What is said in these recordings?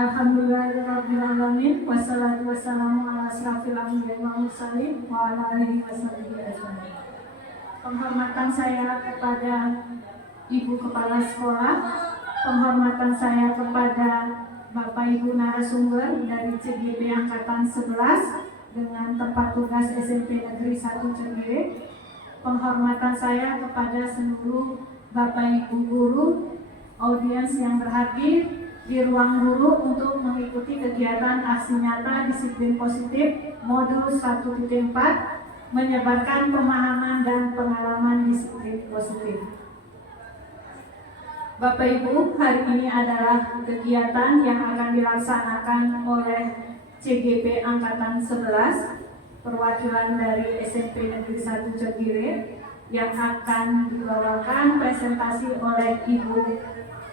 Alhamdulillahirrahmanirrahim. Wassalatu wassalamu ala asrafil anbiya'i wal mursalin wa ala alihi washabihi ajmain. Penghormatan saya kepada Ibu Kepala Sekolah, penghormatan saya kepada Bapak Ibu narasumber dari CGP Angkatan 11 dengan tempat tugas SMP Negeri 1 Cegire, penghormatan saya kepada seluruh Bapak Ibu guru, audiens yang berhadir di ruang guru untuk mengikuti kegiatan aksi nyata disiplin positif modul 1.4 menyebarkan pemahaman dan pengalaman disiplin positif. Bapak Ibu, hari ini adalah kegiatan yang akan dilaksanakan oleh CGP Angkatan 11 perwakilan dari SMP Negeri 1 Cegire yang akan dibawakan presentasi oleh Ibu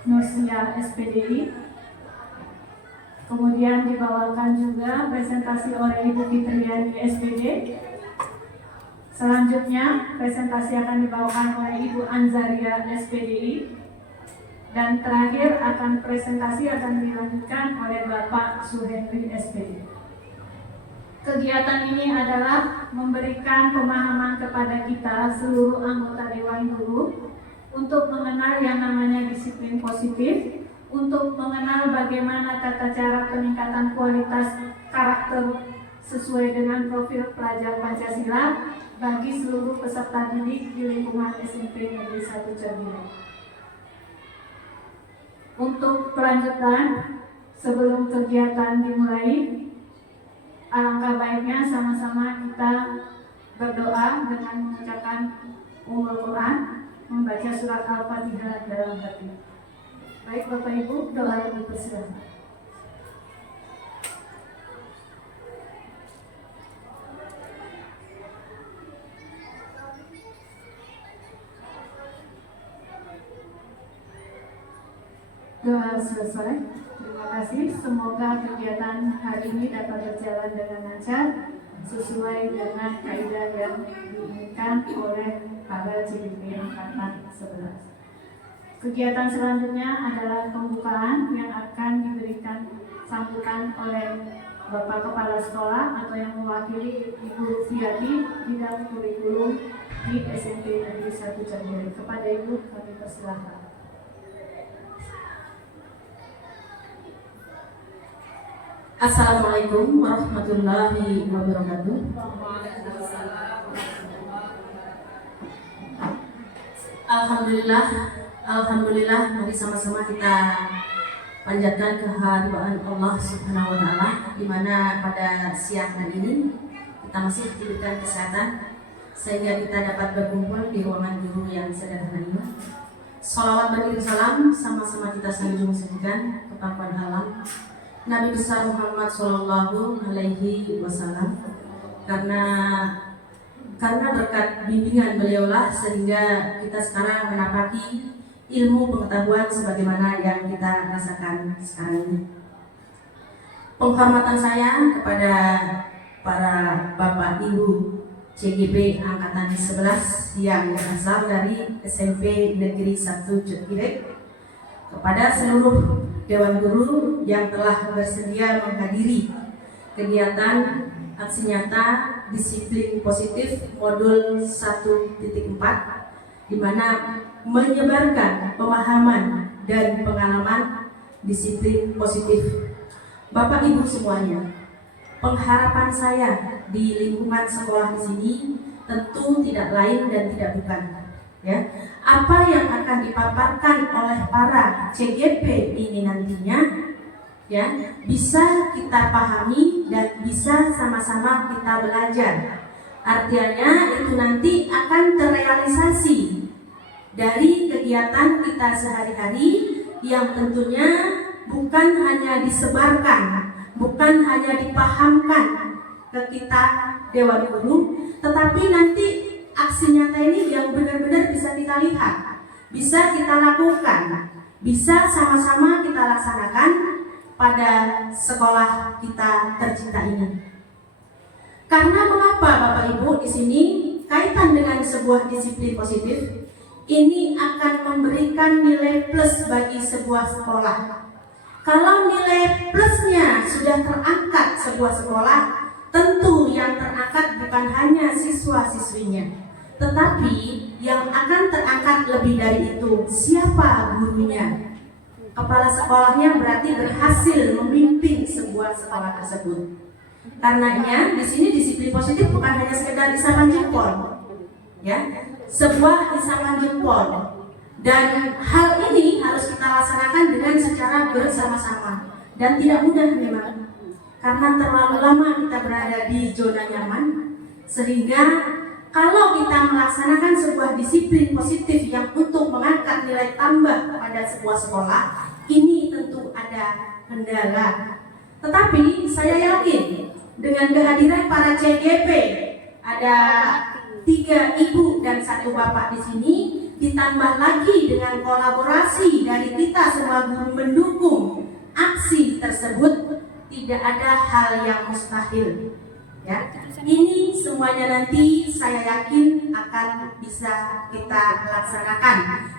Nursia SPDI. Kemudian dibawakan juga presentasi oleh Ibu Fitriani SPD. Selanjutnya presentasi akan dibawakan oleh Ibu Anzaria SPDI. Dan terakhir presentasi akan dilanjutkan oleh Bapak Suhendri SPD. Kegiatan ini adalah memberikan pemahaman kepada kita seluruh anggota Dewan Guru untuk mengenal yang namanya disiplin positif, untuk mengenal bagaimana tata cara peningkatan kualitas karakter sesuai dengan profil pelajar Pancasila bagi seluruh peserta didik di lingkungan SMP Negeri 1 Cegire. Untuk kelanjutan, sebelum kegiatan dimulai, alangkah baiknya sama-sama kita berdoa dengan mengucapkan Ummul Quran, membaca surat Al-Fatihah dalam hati. Baik Bapak Ibu, doa yang dipersilakan. Doa selesai. Terima kasih. Semoga kegiatan hari ini dapat berjalan dengan lancar sesuai dengan kaidah yang diinginkan oleh para CGP Angkatan 11. Kegiatan selanjutnya adalah pembukaan yang akan diberikan sambutan oleh Bapak Kepala Sekolah atau yang mewakili Ibu Rufiati bidang kurikulum di SMP Negeri 1 Cegire. Kepada Ibu kami persilahkan. Assalamualaikum warahmatullahi wabarakatuh. Alhamdulillah, mari sama-sama kita panjatkan kehadiran Allah Subhanahu wa taala di mana pada siang hari ini kita masih diberikan kesehatan sehingga kita dapat berkumpul di ruangan guru yang sederhana ini. Shalawat beriring salam sama-sama kita sanjung sajikan kepada alam Nabi besar Muhammad Sallallahu Alaihi Wasallam, karena berkat bimbingan beliaulah sehingga kita sekarang mendapati ilmu pengetahuan sebagaimana yang kita rasakan sekarang ini. Penghormatan saya kepada para Bapak Ibu CGP Angkatan 11 yang berasal dari SMP Negeri 1 Cegire, kepada seluruh Dewan Guru yang telah bersedia menghadiri kegiatan aksi nyata disiplin positif modul 1.4 di mana menyebarkan pemahaman dan pengalaman disiplin positif. Bapak Ibu semuanya, pengharapan saya di lingkungan sekolah di sini tentu tidak lain dan tidak bukan, ya, apa yang akan dipaparkan oleh para CGP ini nantinya, ya, bisa kita pahami dan bisa sama-sama kita belajar. Artinya itu nanti akan terrealisasi dari kegiatan kita sehari-hari yang tentunya bukan hanya disebarkan, bukan hanya dipahamkan ke kita Dewan Guru, tetapi nanti aksi nyata ini yang benar-benar bisa kita lihat, bisa kita lakukan, bisa sama-sama kita laksanakan pada sekolah kita tercinta ini. Karena mengapa Bapak Ibu di sini kaitan dengan sebuah disiplin positif? Ini akan memberikan nilai plus bagi sebuah sekolah. Kalau nilai plus sudah terangkat sebuah sekolah, tentu yang terangkat bukan hanya siswa-siswinya, tetapi yang akan terangkat lebih dari itu, siapa gurunya. Kepala sekolahnya berarti berhasil memimpin sebuah sekolah tersebut. Karenanya di sini disiplin positif bukan hanya sekedar isapan jempol, ya, sebuah isapan jempol. Dan hal ini harus kita laksanakan dengan secara bersama-sama dan tidak mudah memang, karena terlalu lama kita berada di zona nyaman, sehingga kalau kita melaksanakan sebuah disiplin positif yang untuk mengangkat nilai tambah pada sebuah sekolah, ini tentu ada kendala. Tetapi saya yakin dengan kehadiran para CGP, ada 3 ibu dan 1 bapak di sini, ditambah lagi dengan kolaborasi dari kita semua guru mendukung aksi tersebut, tidak ada hal yang mustahil. Ya, ini semuanya nanti saya yakin akan bisa kita laksanakan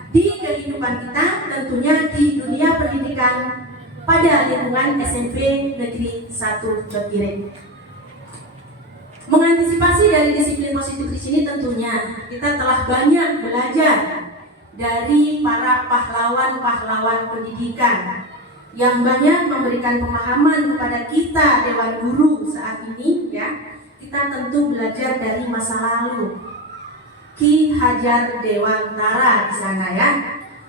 di kehidupan kita, tentunya di dunia pendidikan pada lingkungan SMP Negeri 1 Cekirek. Mengantisipasi dari disiplin positif di sini, tentunya kita telah banyak belajar dari para pahlawan-pahlawan pendidikan yang banyak memberikan pemahaman kepada kita Dewan Guru saat ini, ya. Kita tentu belajar dari masa lalu. Ki Hajar Dewantara di sana, ya,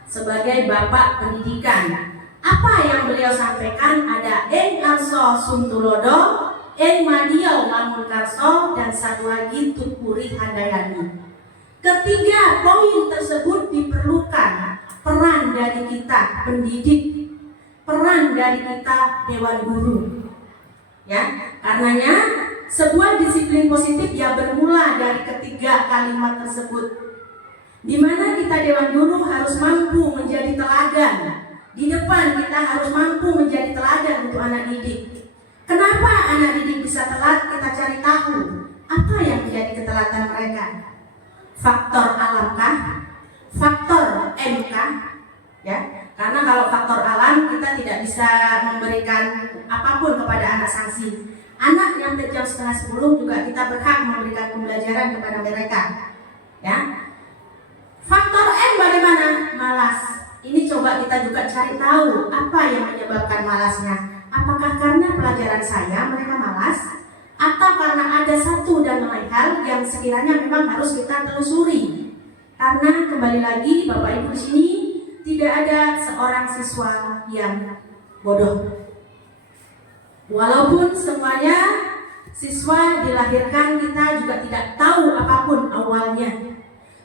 sebagai Bapak Pendidikan. Apa yang beliau sampaikan? Ada Eng Arso Suntulodo, Eng Madiau Mangunkarso, dan satu lagi Tukuri Handayani. Ketiga poin tersebut diperlukan peran dari kita pendidik, peran dari kita Dewan Guru, ya. Karenanya sebuah disiplin positif ya bermula dari ketiga kalimat tersebut, di mana kita Dewan Guru harus mampu menjadi teladan. Di depan kita harus mampu menjadi teladan untuk anak didik. Kenapa anak didik bisa telat? Kita cari tahu apa yang menjadi ketelatan mereka. Faktor alamkah? Faktor MK? Ya, karena kalau faktor alam kita tidak bisa memberikan apapun kepada anak sanksi. Anak yang jam 9:30 juga kita berhak memberikan pembelajaran kepada mereka. Ya. Faktor M bagaimana? Malas. Ini coba kita juga cari tahu apa yang menyebabkan malasnya. Apakah karena pelajaran saya mereka malas, atau karena ada satu dan lain hal yang sekiranya memang harus kita telusuri? Karena kembali lagi Bapak Ibu di sini tidak ada seorang siswa yang bodoh. Walaupun semuanya siswa dilahirkan kita juga tidak tahu apapun awalnya.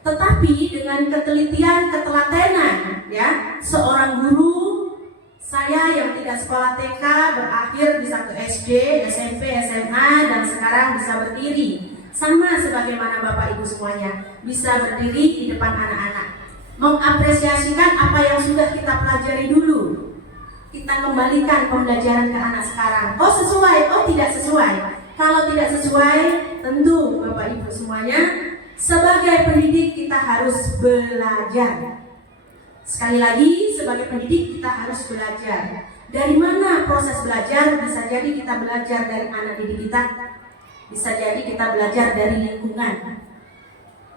Tetapi dengan ketelitian, ketelatenan, ya, seorang guru, saya yang tidak sekolah TK berakhir bisa ke SD, SMP, SMA, dan sekarang bisa berdiri. Sama sebagaimana Bapak Ibu semuanya, bisa berdiri di depan anak-anak. Mengapresiasikan apa yang sudah kita pelajari dulu. Kita kembalikan pembelajaran ke anak sekarang. Oh sesuai, oh tidak sesuai. Kalau tidak sesuai, tentu Bapak Ibu semuanya, sebagai pendidik kita harus belajar. Sekali lagi, sebagai pendidik kita harus belajar. Dari mana proses belajar? Bisa jadi kita belajar dari anak didik kita, bisa jadi kita belajar dari lingkungan,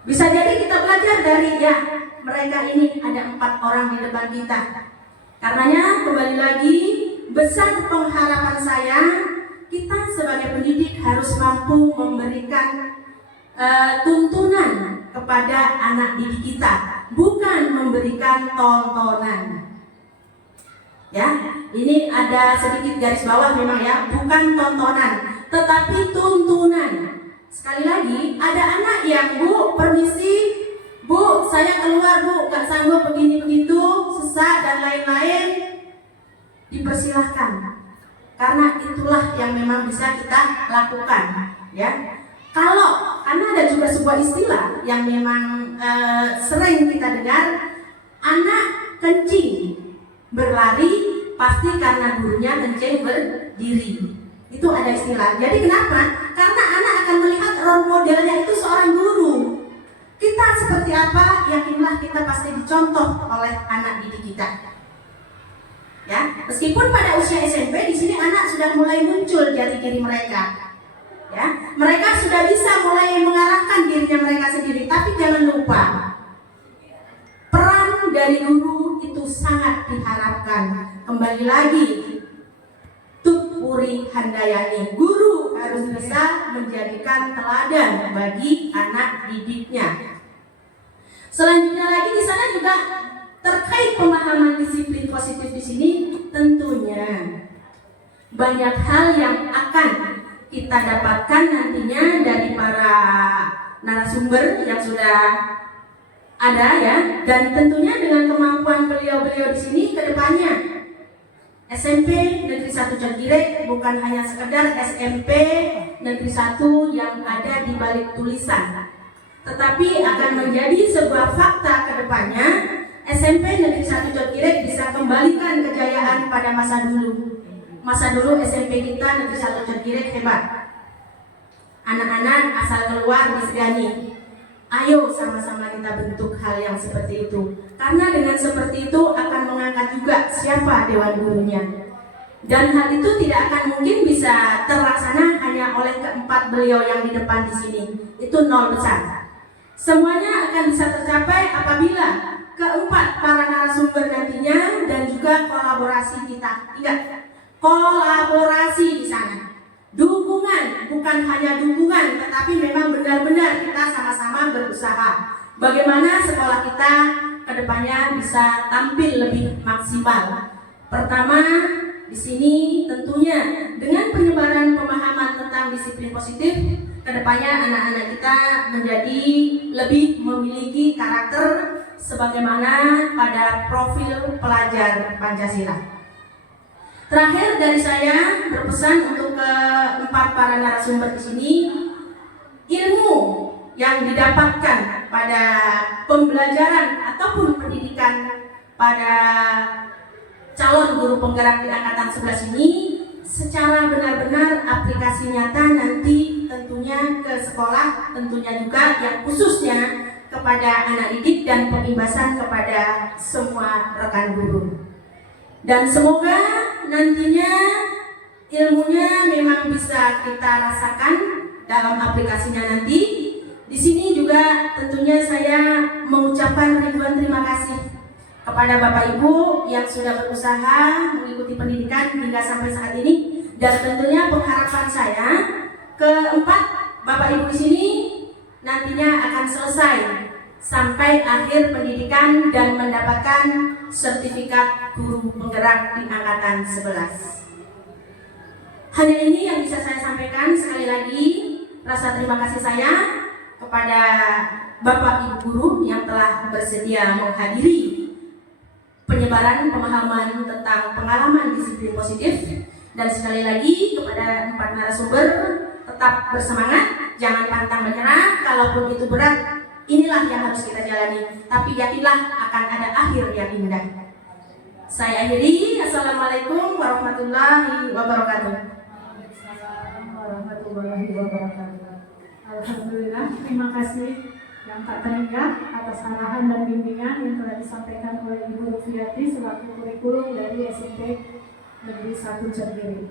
bisa jadi kita belajar dari mereka ini ada 4 orang di depan kita. Karenanya kembali lagi, besar pengharapan saya, kita sebagai pendidik harus mampu memberikan tuntunan kepada anak didik kita, bukan memberikan tontonan. Ya, ini ada sedikit garis bawah memang ya, bukan tontonan, tetapi tuntunan. Sekali lagi, ada anak yang Bu, permisi, Bu, saya keluar Bu, gak sanggup begini begitu, sesak dan lain-lain, dipersilahkan. Karena itulah yang memang bisa kita lakukan, ya. Karena ada juga sebuah istilah yang memang sering kita dengar, anak kencing berlari pasti karena gurunya kencing berdiri. Itu ada istilah. Jadi kenapa? Karena anak akan melihat role modelnya itu seorang guru. Kita seperti apa, yakinlah kita pasti dicontoh oleh anak didik kita. Ya, meskipun pada usia SMP di sini anak sudah mulai muncul jati diri mereka. Ya, mereka sudah bisa mulai mengarahkan dirinya mereka sendiri. Tapi jangan lupa, peran dari guru itu sangat diharapkan. Kembali lagi, Tutpuri Handayani, guru harus bisa menjadikan teladan bagi anak didiknya. Selanjutnya lagi di sana juga terkait pemahaman disiplin positif di sini, tentunya banyak hal yang akan kita dapatkan nantinya dari para narasumber yang sudah ada ya, dan tentunya dengan kemampuan beliau-beliau di sini ke depannya SMP Negeri 1 Cagirek bukan hanya sekedar SMP Negeri 1 yang ada di balik tulisan, tetapi akan menjadi sebuah fakta ke depannya. SMP Negeri 1 Cagirek bisa kembalikan kejayaan pada masa dulu. Masa dulu SMP kita Negeri 1 Cagirek hebat. Anak-anak asal keluar disegani. Ayo sama-sama kita bentuk hal yang seperti itu. Karena dengan seperti itu akan mengangkat juga siapa dewan gurunya. Dan hal itu tidak akan mungkin bisa terlaksana hanya oleh keempat beliau yang di depan di sini. Itu nol besar. Semuanya akan bisa tercapai apabila keempat para narasumber nantinya dan juga kolaborasi kita. Ingat, kolaborasi di sana. Dukungan, bukan hanya dukungan, tetapi memang benar-benar kita sama-sama berusaha. Bagaimana sekolah kita ke depannya bisa tampil lebih maksimal. Pertama, di sini tentunya dengan penyebaran pemahaman tentang disiplin positif, ke depannya anak-anak kita menjadi lebih memiliki karakter sebagaimana pada profil pelajar Pancasila. Terakhir dari saya berpesan untuk keempat para narasumber di sini, ilmu yang didapatkan pada pembelajaran ataupun pendidikan pada calon guru penggerak di angkatan 11 ini secara benar-benar aplikasi nyata nanti tentunya ke sekolah, tentunya juga yang khususnya kepada anak didik dan pengimbasan kepada semua rekan guru. Dan semoga nantinya ilmunya memang bisa kita rasakan dalam aplikasinya nanti. Di sini juga tentunya saya mengucapkan ribuan terima kasih kepada Bapak Ibu yang sudah berusaha mengikuti pendidikan hingga sampai saat ini. Dan tentunya pengharapan saya keempat Bapak Ibu di sini nantinya akan selesai sampai akhir pendidikan dan mendapatkan sertifikat guru penggerak di angkatan 11. Hanya ini yang bisa saya sampaikan. Sekali lagi rasa terima kasih saya kepada Bapak Ibu guru yang telah bersedia menghadiri penyebaran pemahaman tentang pengalaman disiplin positif. Dan sekali lagi kepada empat narasumber, tetap bersemangat, jangan pantang menyerah. Kalaupun itu berat, inilah yang harus kita jalani. Tapi yakinlah akan ada akhir yang indah. Saya akhiri. Assalamualaikum warahmatullahi wabarakatuh. Warahmatullahi wabarakatuh. Alhamdulillah, terima kasih yang tak teringat atas arahan dan bimbingan yang telah disampaikan oleh Ibu Rufiati selaku kurikulum dari SMP Negeri 1 Cagirek.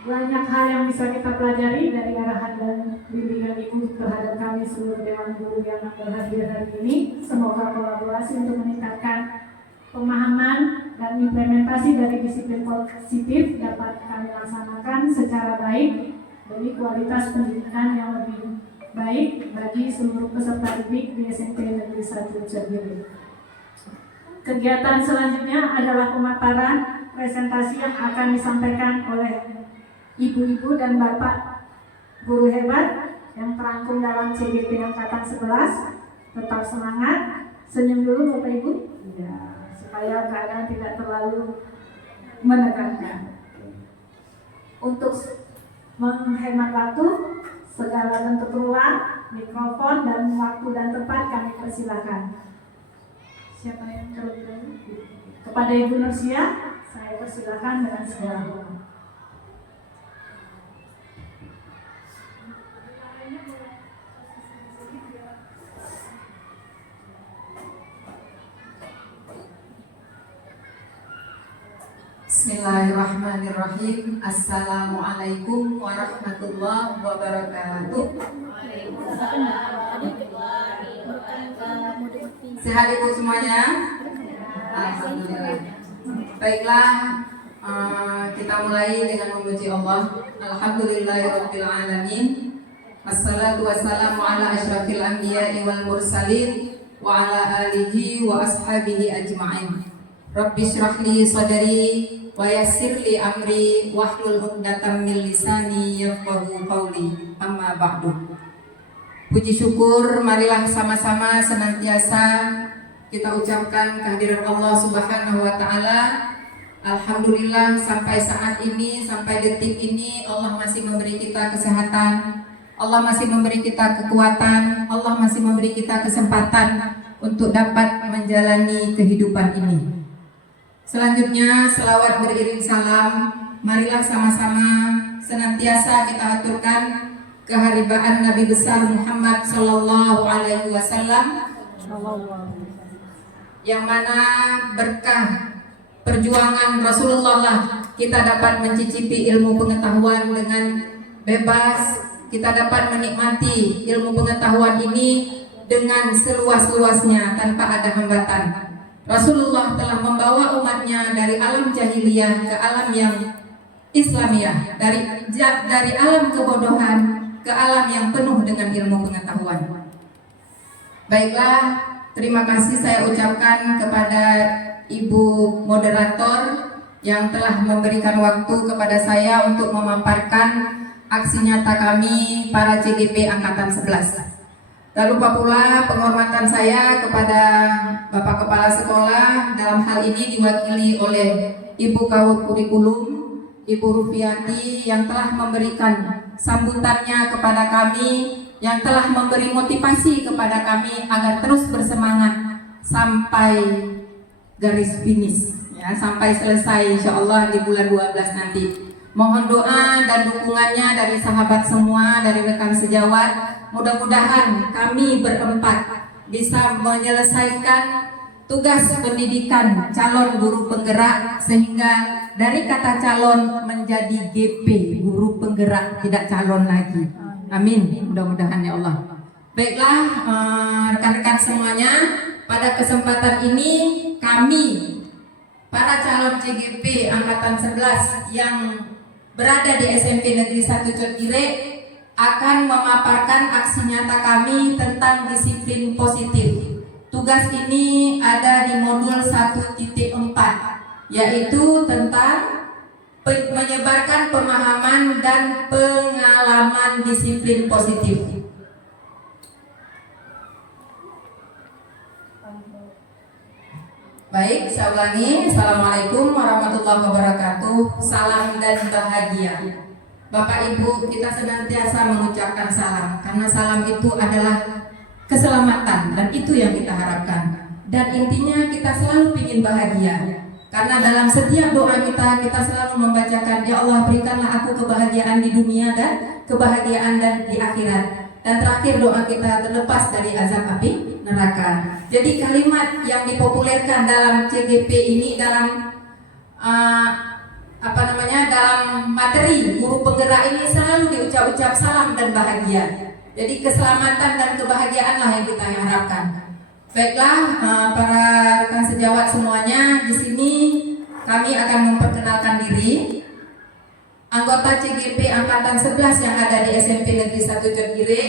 Banyak hal yang bisa kita pelajari dari arahan dan bimbingan Ibu terhadap kami seluruh Dewan Guru yang berhadir hari ini. Semoga kolaborasi untuk meningkatkan pemahaman dan implementasi dari disiplin positif dapat kami laksanakan secara baik demi kualitas pendidikan yang lebih baik bagi seluruh peserta didik di SMP Negeri 1 Cagirek. Kegiatan selanjutnya adalah pemaparan presentasi yang akan disampaikan oleh ibu-ibu dan bapak guru hebat yang terangkum dalam CGP angkatan 11. Tetap semangat, senyum dulu Bapak Ibu ya, supaya keadaan tidak terlalu menegangkan. Untuk menghemat waktu, segala bentuk ruang, mikrofon, dan waktu dan tempat kami persilahkan. Siapa yang terlebih dahulu? Kepada Ibu Nursia, saya persilahkan dengan segala hormat. Bismillahirrahmanirrahim. Bismillahirrahmanirrahim. Assalamualaikum warahmatullahi wabarakatuh. Sehat ibu semuanya? Alhamdulillah. Baiklah, kita mulai dengan memuji Allah. Alhamdulillahirabbil alamin. Wassalatu wassalamu ala asyrafil anbiya'i wal mursalin wa ala alihi wa ashabihi ajma'in. Rabbi shrah li sadri wa yassir li amri wahlul 'uqdatam min lisani yafqahu qawli. Amma ba'du. Puji syukur marilah sama-sama senantiasa kita ucapkan kehadiran Allah Subhanahu wa taala. Alhamdulillah sampai saat ini, sampai detik ini Allah masih memberi kita kesehatan, Allah masih memberi kita kekuatan, Allah masih memberi kita kesempatan untuk dapat menjalani kehidupan ini. Selanjutnya selawat beriring salam, marilah sama-sama senantiasa kita aturkan keharibaan Nabi besar Muhammad Sallallahu Alaihi Wasallam, yang mana berkah perjuangan Rasulullah lah kita dapat mencicipi ilmu pengetahuan dengan bebas, kita dapat menikmati ilmu pengetahuan ini dengan seluas-luasnya tanpa ada hambatan. Rasulullah telah membawa umatnya dari alam jahiliyah ke alam yang Islamiyah, dari alam kebodohan ke alam yang penuh dengan ilmu pengetahuan. Baiklah, terima kasih saya ucapkan kepada Ibu Moderator yang telah memberikan waktu kepada saya untuk memaparkan aksi nyata kami para CGP Angkatan 11. Tak lupa pula penghormatan saya kepada Bapak Kepala Sekolah, dalam hal ini diwakili oleh Ibu Kawur Kurikulum, Ibu Rufiati, yang telah memberikan sambutannya kepada kami, yang telah memberi motivasi kepada kami agar terus bersemangat sampai garis finish, ya, sampai selesai insya Allah di bulan 12 nanti. Mohon doa dan dukungannya dari sahabat semua, dari rekan sejawat. Mudah-mudahan kami berempat bisa menyelesaikan tugas pendidikan calon guru penggerak, sehingga dari kata calon menjadi GP, guru penggerak, tidak calon lagi. Amin, mudah-mudahan ya Allah. Baiklah, rekan-rekan semuanya, pada kesempatan ini kami para calon CGP Angkatan 11 yang berada di SMP Negeri 1 Cotgire akan memaparkan aksi nyata kami tentang disiplin positif. Tugas ini ada di modul 1.4, yaitu tentang menyebarkan pemahaman dan pengalaman disiplin positif. Baik, saya ulangi. Assalamualaikum warahmatullahi wabarakatuh. Salam dan bahagia. Bapak Ibu, kita senantiasa mengucapkan salam, karena salam itu adalah keselamatan, dan itu yang kita harapkan. Dan intinya kita selalu ingin bahagia, karena dalam setiap doa kita selalu membacakan, ya Allah berikanlah aku kebahagiaan di dunia dan kebahagiaan dan di akhirat. Dan terakhir doa kita terlepas dari azab api neraka. Jadi kalimat yang dipopulerkan dalam CGP ini, dalam dalam materi guru penggerak ini selalu diucap-ucap salam dan bahagia. Jadi keselamatan dan kebahagiaanlah yang kita harapkan. Baiklah, para rekan sejawat semuanya, di sini kami akan memperkenalkan diri. Anggota CGP Angkatan 11 yang ada di SMP Negeri 1 Cotgire.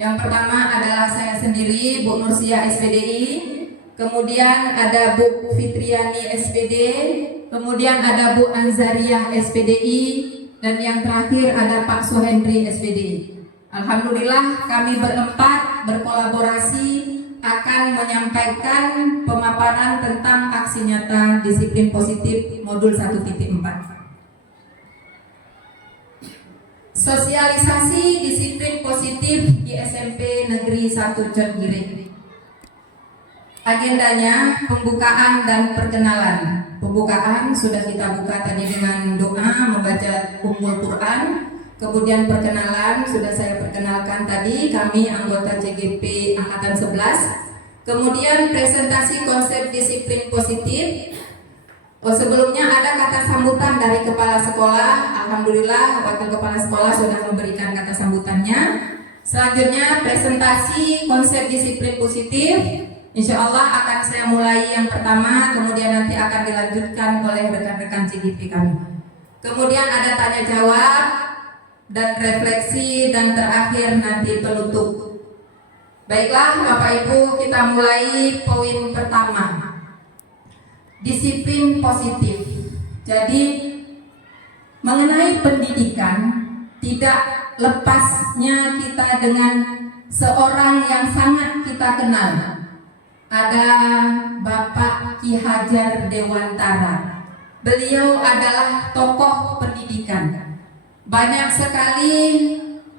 Yang pertama adalah saya sendiri, Bu Nursia SPDI. Kemudian ada Bu Fitriani SPD, kemudian ada Bu Anzariah SPDI, dan yang terakhir ada Pak Suhendri SPDI. Alhamdulillah kami berempat berkolaborasi akan menyampaikan pemaparan tentang aksi nyata disiplin positif modul 1.4. Sosialisasi disiplin positif di SMP Negeri 1 Cotgire. Agendanya pembukaan dan perkenalan. Pembukaan sudah kita buka tadi dengan doa, membaca Ummul Quran. Kemudian perkenalan sudah saya perkenalkan tadi, kami anggota CGP Angkatan 11. Kemudian presentasi konsep disiplin positif. Sebelumnya ada kata sambutan dari kepala sekolah. Alhamdulillah wakil kepala sekolah sudah memberikan kata sambutannya. Selanjutnya presentasi konsep disiplin positif. Insya Allah akan saya mulai yang pertama, kemudian nanti akan dilanjutkan oleh rekan-rekan CGP kami. Kemudian ada tanya jawab dan refleksi, dan terakhir nanti penutup. Baiklah Bapak Ibu, kita mulai poin pertama. Disiplin positif. Jadi mengenai pendidikan, tidak lepasnya kita dengan seorang yang sangat kita kenal. Ada Bapak Ki Hajar Dewantara. Beliau adalah tokoh pendidikan. Banyak sekali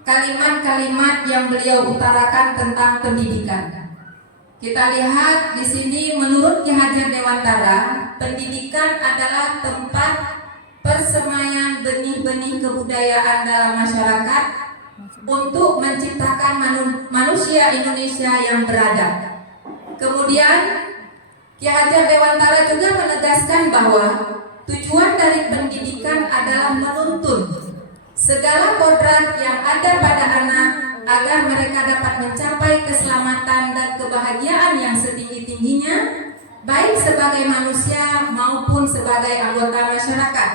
kalimat-kalimat yang beliau utarakan tentang pendidikan. Kita lihat di sini, menurut Ki Hajar Dewantara, pendidikan adalah tempat persemaian benih-benih kebudayaan dalam masyarakat untuk menciptakan manusia Indonesia yang beradab. Kemudian Ki Hajar Dewantara juga menegaskan bahwa tujuan dari pendidikan adalah menuntun segala kodrat yang ada pada anak agar mereka dapat mencapai keselamatan dan kebahagiaan yang setinggi-tingginya, baik sebagai manusia maupun sebagai anggota masyarakat.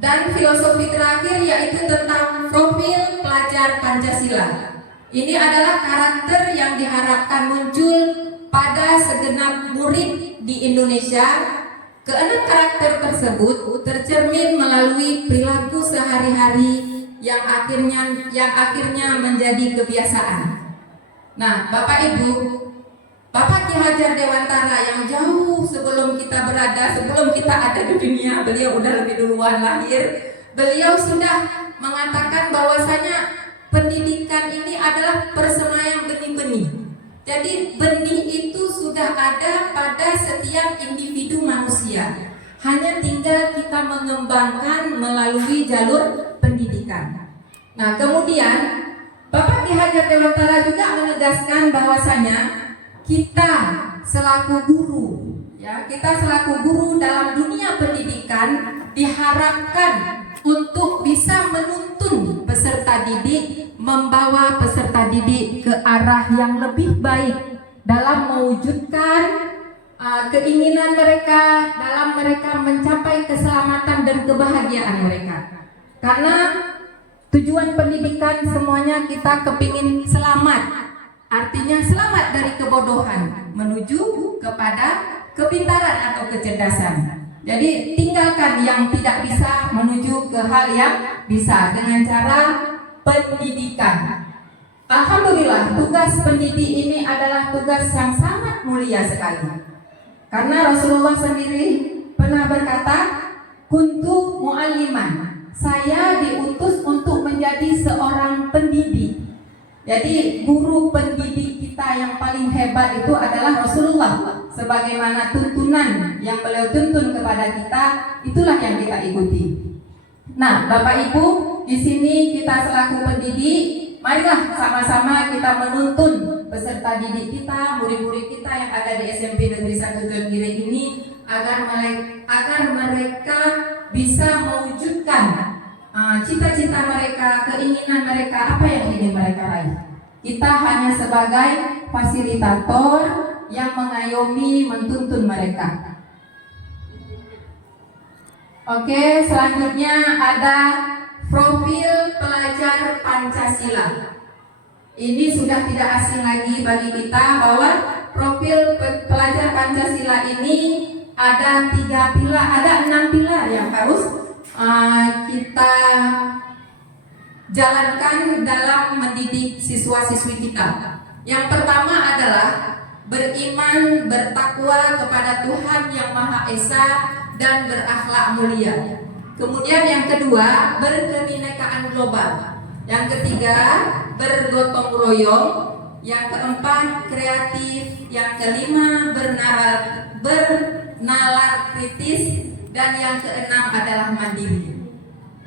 Dan filosofi terakhir yaitu tentang profil pelajar Pancasila. Ini adalah karakter yang diharapkan muncul pada segenap murid di Indonesia. Keenam karakter tersebut tercermin melalui perilaku sehari-hari yang akhirnya menjadi kebiasaan. Nah, Bapak Ibu, Bapak Ki Hajar Dewantara yang jauh sebelum kita ada di dunia, beliau udah lebih duluan lahir. Beliau sudah mengatakan bahwasanya pendidikan ini adalah persemaian benih-benih. Jadi benih itu sudah ada pada setiap individu manusia. Hanya tinggal kita mengembangkan melalui jalur pendidikan. Nah, kemudian Bapak Ki Hajar Dewantara juga menegaskan bahwasanya kita selaku guru, kita selaku guru dalam dunia pendidikan diharapkan untuk bisa menuntun peserta didik, membawa peserta didik ke arah yang lebih baik dalam mewujudkan keinginan mereka, dalam mereka mencapai keselamatan dan kebahagiaan mereka. Karena tujuan pendidikan semuanya kita kepingin selamat, artinya selamat dari kebodohan menuju kepada kepintaran atau kecerdasan. Jadi tinggalkan yang tidak bisa menuju ke hal yang bisa dengan cara pendidikan. Alhamdulillah, tugas pendidik ini adalah tugas yang sangat mulia sekali. Karena Rasulullah sendiri pernah berkata, kuntu mu'alliman, saya diutus untuk menjadi seorang pendidik. Jadi guru pendidik kita yang paling hebat itu adalah Rasulullah. Sebagaimana tuntunan yang beliau tuntun kepada kita, itulah yang kita ikuti. Nah, Bapak Ibu, di sini kita selaku pendidik, marilah sama-sama kita menuntun peserta didik kita, murid-murid kita yang ada di SMP Negeri 1 John Gire ini agar mereka bisa mewujudkan cita-cita mereka, keinginan mereka, apa yang ingin mereka raih. Kita hanya sebagai fasilitator yang mengayomi, mentuntun mereka. Oke, selanjutnya ada profil pelajar Pancasila. Ini sudah tidak asing lagi bagi kita bahwa profil pelajar Pancasila ini ada 6 pilar yang harus kita jalankan dalam mendidik siswa-siswi kita. Yang pertama adalah beriman, bertakwa kepada Tuhan Yang Maha Esa dan berakhlak mulia. Kemudian yang kedua, berkebinekaan global. Yang ketiga, bergotong royong. Yang keempat, kreatif. Yang kelima, bernalar kritis. Dan yang keenam adalah mandiri.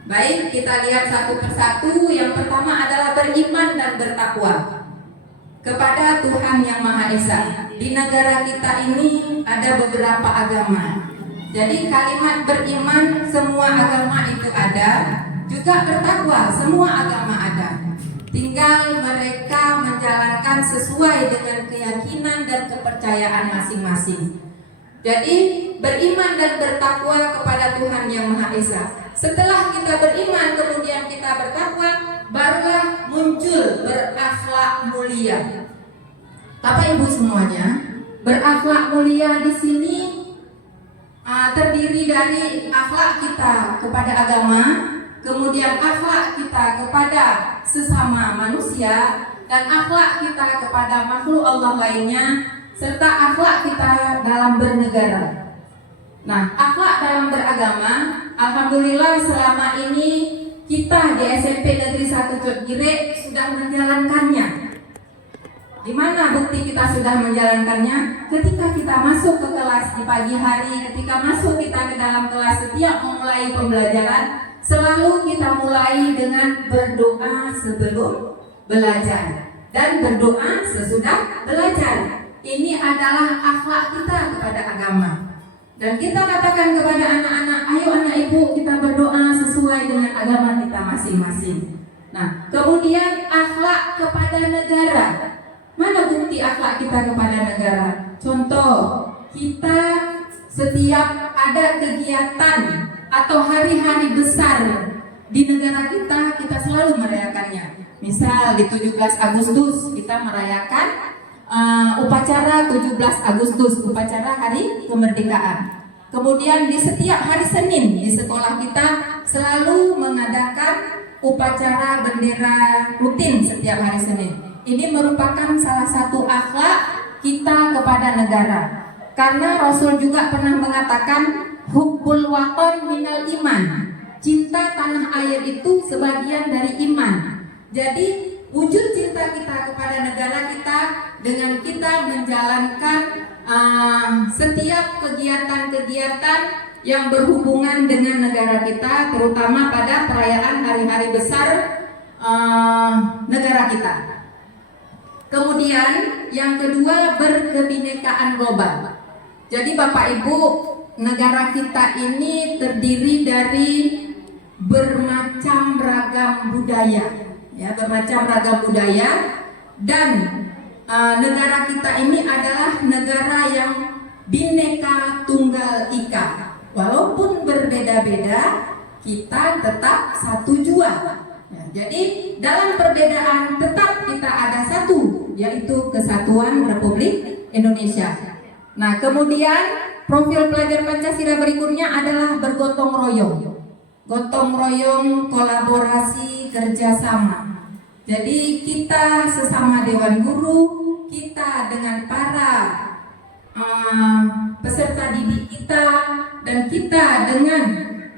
Baik, kita lihat satu persatu. Yang pertama adalah beriman dan bertakwa kepada Tuhan Yang Maha Esa. di negara kita ini ada beberapa agama. Jadi kalimat beriman semua agama itu ada, juga bertakwa semua agama ada. Tinggal mereka menjalankan sesuai dengan keyakinan dan kepercayaan masing-masing. Jadi beriman dan bertakwa kepada Tuhan Yang Maha Esa. Setelah kita beriman kemudian kita bertakwa, barulah muncul berakhlak mulia. Bapak Ibu semuanya, berakhlak mulia di sini terdiri dari akhlak kita kepada agama, kemudian akhlak kita kepada sesama manusia, dan akhlak kita kepada makhluk Allah lainnya, serta akhlak kita dalam bernegara. Nah, akhlak dalam beragama, alhamdulillah selama ini kita di SMP Negeri 1 Cotgire sudah menjalankannya. Di mana bukti kita sudah menjalankannya? Ketika kita masuk ke kelas di pagi hari, ketika masuk kita ke dalam kelas, setiap memulai pembelajaran, selalu kita mulai dengan berdoa sebelum belajar dan berdoa sesudah belajar. Ini adalah akhlak kita kepada agama. Dan kita katakan kepada anak-anak, ayo anak ibu kita berdoa sesuai dengan agama kita masing-masing. Nah, kemudian akhlak kepada negara. Mana bukti akhlak kita kepada negara? Contoh, kita setiap ada kegiatan atau hari-hari besar di negara kita selalu merayakannya. Misal di 17 Agustus kita merayakan upacara 17 Agustus, upacara hari kemerdekaan. Kemudian di setiap hari Senin di sekolah kita selalu mengadakan upacara bendera rutin setiap hari Senin. Ini merupakan salah satu akhlak kita kepada negara. Karena Rasul juga pernah mengatakan hubbul watan minal iman. Cinta tanah air itu sebagian dari iman. Jadi wujud cinta kita kepada negara kita dengan kita menjalankan setiap kegiatan-kegiatan yang berhubungan dengan negara kita, terutama pada perayaan hari-hari besar negara kita. Kemudian yang kedua, berkebinekaan global. Jadi Bapak Ibu, negara kita ini terdiri dari bermacam ragam budaya, ya, bermacam ragam budaya, dan negara kita ini adalah negara yang Bhinneka Tunggal Ika. Walaupun berbeda-beda, kita tetap satu jua. Ya, jadi dalam perbedaan tetap kita ada satu, yaitu Kesatuan Republik Indonesia. Nah, kemudian profil pelajar Pancasila berikutnya adalah bergotong royong. Gotong royong, kolaborasi, kerjasama. Jadi kita sesama Dewan Guru, kita dengan para peserta didik kita, dan kita dengan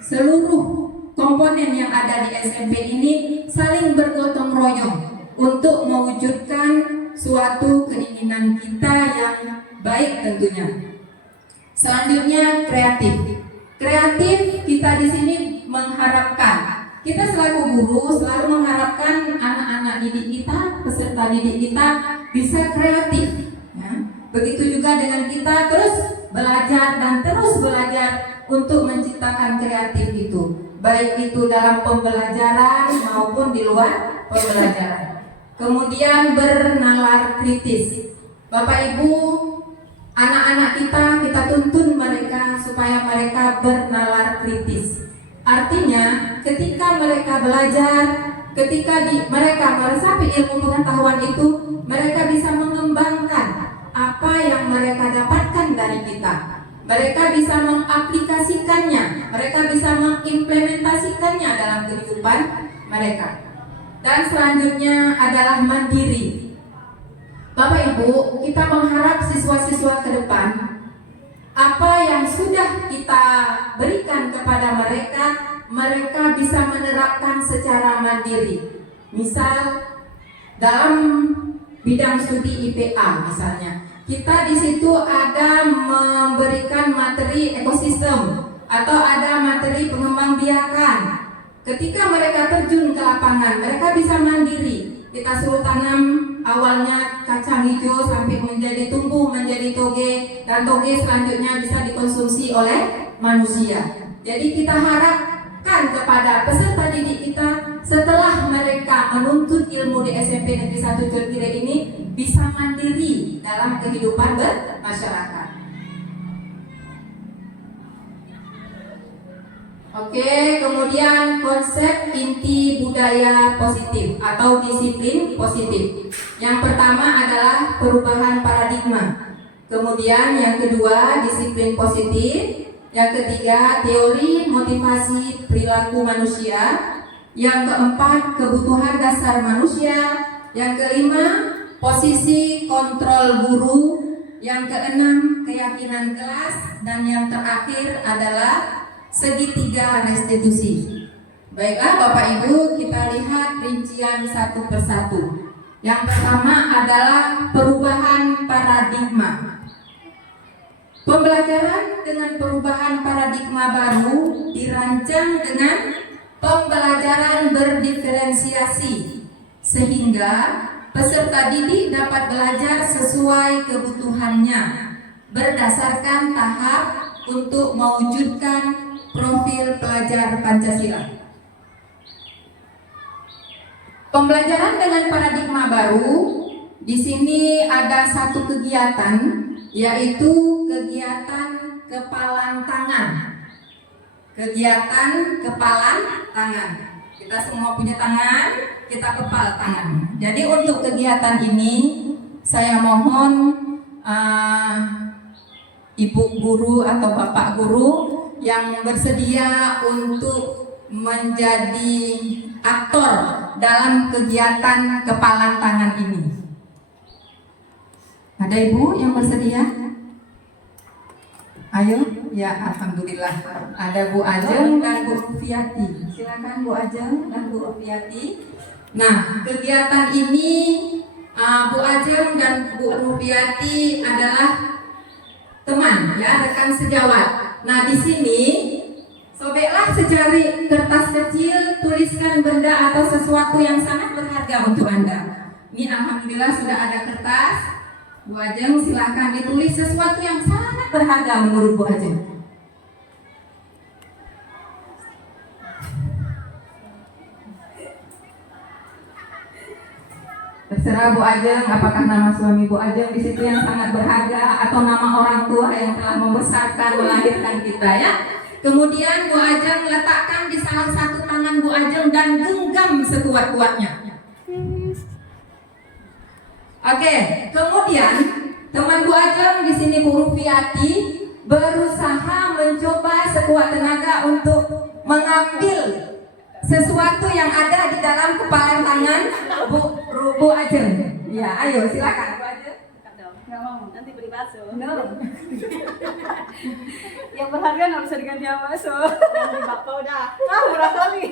seluruh komponen yang ada di SMP ini saling bergotong royong untuk mewujudkan suatu keinginan kita yang baik tentunya. Selanjutnya kreatif. Kreatif kita di sini mengharapkan, kita selaku guru selalu mengharapkan anak-anak didik kita, peserta didik kita bisa kreatif. Ya. Begitu juga dengan kita terus belajar dan terus belajar untuk menciptakan kreatif itu, baik itu dalam pembelajaran maupun di luar pembelajaran. Kemudian bernalar kritis. Bapak Ibu, anak-anak kita tuntun mereka supaya mereka bernalar kritis. Artinya ketika mereka belajar, ketika mereka meresapi ilmu pengetahuan itu, mereka bisa mengembangkan apa yang mereka dapatkan dari kita. Mereka bisa mengaplikasikannya, mereka bisa mengimplementasikannya dalam kehidupan mereka. Dan selanjutnya adalah mandiri. Bapak Ibu, kita mengharap siswa-siswa ke depan, apa yang sudah kita berikan kepada mereka, mereka bisa menerapkan secara mandiri. Misal dalam bidang studi IPA misalnya, kita di situ ada memberikan materi ekosistem atau ada materi pengembangbiakan. Ketika mereka terjun ke lapangan, mereka bisa mandiri. Kita suruh tanam awalnya kacang hijau sampai menjadi tumbuh menjadi toge, dan toge selanjutnya bisa dikonsumsi oleh manusia. Jadi kita harapkan kepada peserta didik kita setelah mereka menuntut ilmu di SMP Negeri 1 Curkire ini bisa mandiri dalam kehidupan bermasyarakat. Oke, kemudian konsep inti budaya positif atau disiplin positif. Yang pertama adalah perubahan paradigma. Kemudian yang kedua disiplin positif. Yang ketiga teori motivasi perilaku manusia. Yang keempat kebutuhan dasar manusia. Yang kelima posisi kontrol guru. Yang keenam keyakinan kelas. Dan yang terakhir adalah segitiga restitusi. Baiklah Bapak Ibu, kita lihat rincian satu persatu. Yang pertama adalah perubahan paradigma. Pembelajaran dengan perubahan paradigma baru dirancang dengan pembelajaran berdiferensiasi sehingga peserta didik dapat belajar sesuai kebutuhannya berdasarkan tahap untuk mewujudkan profil pelajar Pancasila. Pembelajaran dengan paradigma baru, di sini ada satu kegiatan, yaitu kegiatan kepalan tangan. Kegiatan kepalan tangan. Kita semua punya tangan, kita kepal tangan. Jadi untuk kegiatan ini, saya mohon Ibu guru atau Bapak guru yang bersedia untuk menjadi aktor dalam kegiatan kepalan tangan ini. Ada Ibu yang bersedia? Ayo, ya alhamdulillah. Ada Bu Ajeng dan Bu Rufiati. Silakan Bu Ajeng dan Bu Rufiati. Nah, kegiatan ini Bu Ajeng dan Bu Rufiati adalah teman, ya, rekan sejawat. Nah, di sini sobeklah secari kertas kecil, tuliskan benda atau sesuatu yang sangat berharga untuk Anda. Ini alhamdulillah sudah ada kertas. Bu Ajeng silahkan ditulis sesuatu yang sangat berharga menurut Bu Ajeng. Terserah Bu Ajeng, apakah nama suami Bu Ajeng di situ yang sangat berharga atau nama orang tua yang telah membesarkan, melahirkan kita, ya. Kemudian Bu Ajeng letakkan di salah satu tangan Bu Ajeng dan genggam sekuat-kuatnya. Oke, kemudian teman Bu Ajeng di sini Bu Rufiati berusaha mencoba sekuat tenaga untuk mengambil sesuatu yang ada di dalam kepalan tangan Bu Ajeng. Ya, ayo silakan Bu Ajeng. Nggak mau, nanti beli bakso. No. Yang berharga nggak bisa diganti sama bakso. Beli bakso udah. Murah kali.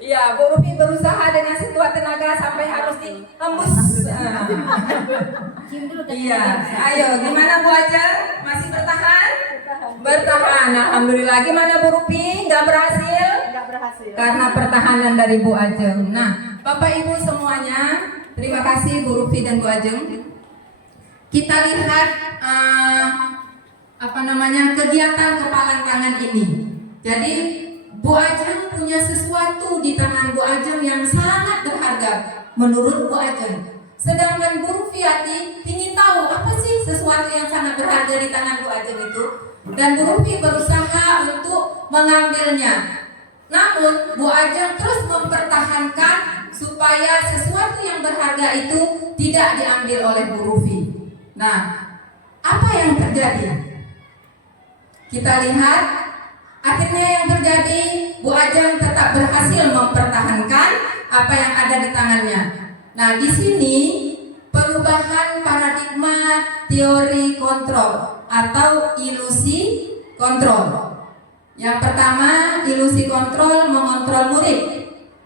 Ya, Bu Rufi berusaha dengan sekuat tenaga sampai harus ditembus. Iya, ayo gimana Bu Ajeng? Masih bertahan? Bertahan, alhamdulillah. Gimana Bu Rufi? Nggak berhasil? Nggak berhasil. Karena pertahanan dari Bu Ajeng. Nah, Bapak Ibu semuanya, terima kasih Bu Rufi dan Bu Ajeng. Kita lihat kegiatan kepalan tangan ini. Jadi Bu Ajeng punya sesuatu di tangan Bu Ajeng yang sangat berharga menurut Bu Ajeng. Sedangkan Bu Rufiati ingin tahu apa sih sesuatu yang sangat berharga di tangan Bu Ajeng itu. Dan Bu Rufi berusaha untuk mengambilnya. Namun Bu Ajeng terus mempertahankan supaya sesuatu yang berharga itu tidak diambil oleh Bu Rufi. Nah, apa yang terjadi? Kita lihat, akhirnya yang terjadi, Bu Ajeng tetap berhasil mempertahankan apa yang ada di tangannya. Nah, di sini perubahan paradigma teori kontrol atau ilusi kontrol. Yang pertama, ilusi kontrol mengontrol murid.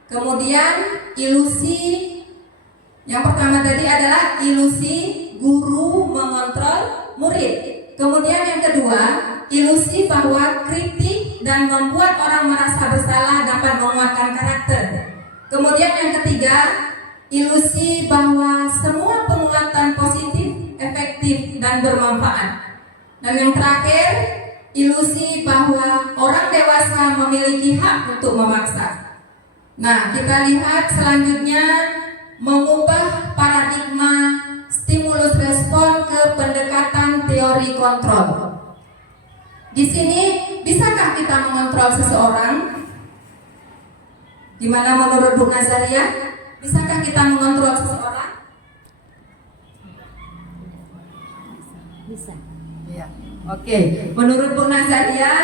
Kemudian ilusi yang pertama tadi adalah ilusi guru mengontrol murid. Kemudian yang kedua, ilusi bahwa kritik dan membuat orang merasa bersalah dapat menguatkan karakter. Kemudian yang ketiga, ilusi bahwa semua penguatan positif, efektif, dan bermanfaat. Dan yang terakhir, ilusi bahwa orang dewasa memiliki hak untuk memaksa. Nah, kita lihat selanjutnya mengubah paradigma stimulus respon ke pendekatan teori kontrol. Di sini, bisakah kita mengontrol seseorang? Gimana menurut Bu Nazaria? Bisakah kita mengontrol seseorang? Bisa. Ya. Oke, menurut Bu Nazaria,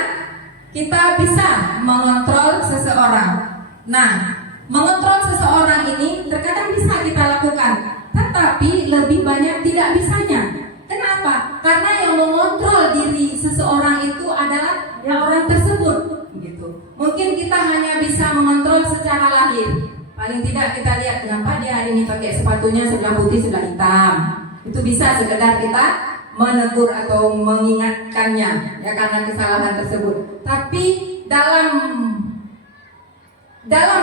kita bisa mengontrol seseorang. Nah, mengontrol seseorang ini terkadang bisa kita lakukan, tetapi lebih banyak tidak bisanya. Kenapa? Karena yang mengontrol diri seseorang itu adalah yang orang tersebut, gitu. Mungkin kita hanya bisa mengontrol secara lahir. Paling tidak kita lihat kenapa dia hari ini pakai sepatunya sebelah putih sebelah hitam. Itu bisa sekedar kita menegur atau mengingatkannya ya karena kesalahan tersebut. Tapi dalam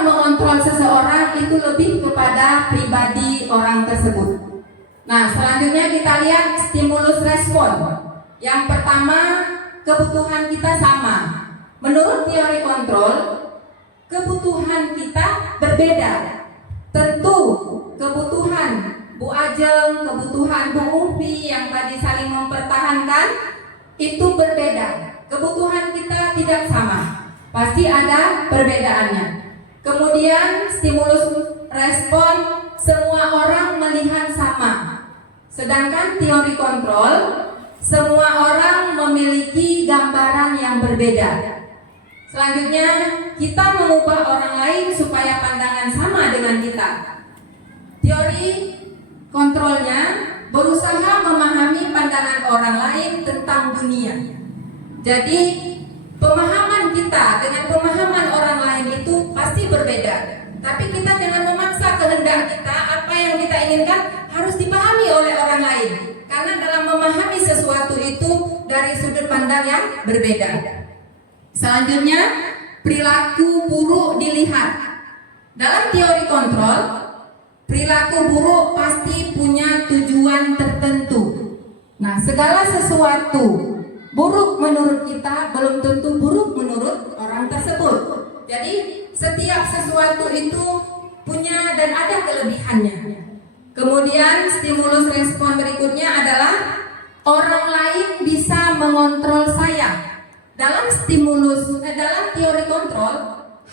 mengontrol seseorang itu lebih kepada pribadi orang tersebut. Nah, selanjutnya kita lihat stimulus respon. Yang pertama, kebutuhan kita sama. Menurut teori kontrol, kebutuhan kita berbeda. Tentu kebutuhan Bu Ajeng, kebutuhan Bu Upi yang tadi saling mempertahankan itu berbeda. Kebutuhan kita tidak sama. Pasti ada perbedaannya. Kemudian stimulus respon semua orang melihat sama. Sedangkan teori kontrol semua orang memiliki gambaran yang berbeda. Selanjutnya kita mengubah orang lain supaya pandangan sama dengan kita. Teori kontrolnya berusaha memahami pandangan orang lain tentang dunia. Jadi pemahaman kita dengan pemahaman orang lain itu pasti berbeda. Tapi kita jangan memaksa kehendak kita, apa yang kita inginkan harus dipahami oleh orang lain. Karena dalam memahami sesuatu itu dari sudut pandang yang berbeda. Selanjutnya, perilaku buruk dilihat. Dalam teori kontrol, perilaku buruk pasti punya tujuan tertentu. Nah, segala sesuatu buruk menurut kita belum tentu buruk menurut orang tersebut. Jadi setiap sesuatu itu punya dan ada kelebihannya. Kemudian stimulus respon berikutnya adalah orang lain bisa mengontrol saya. Dalam teori kontrol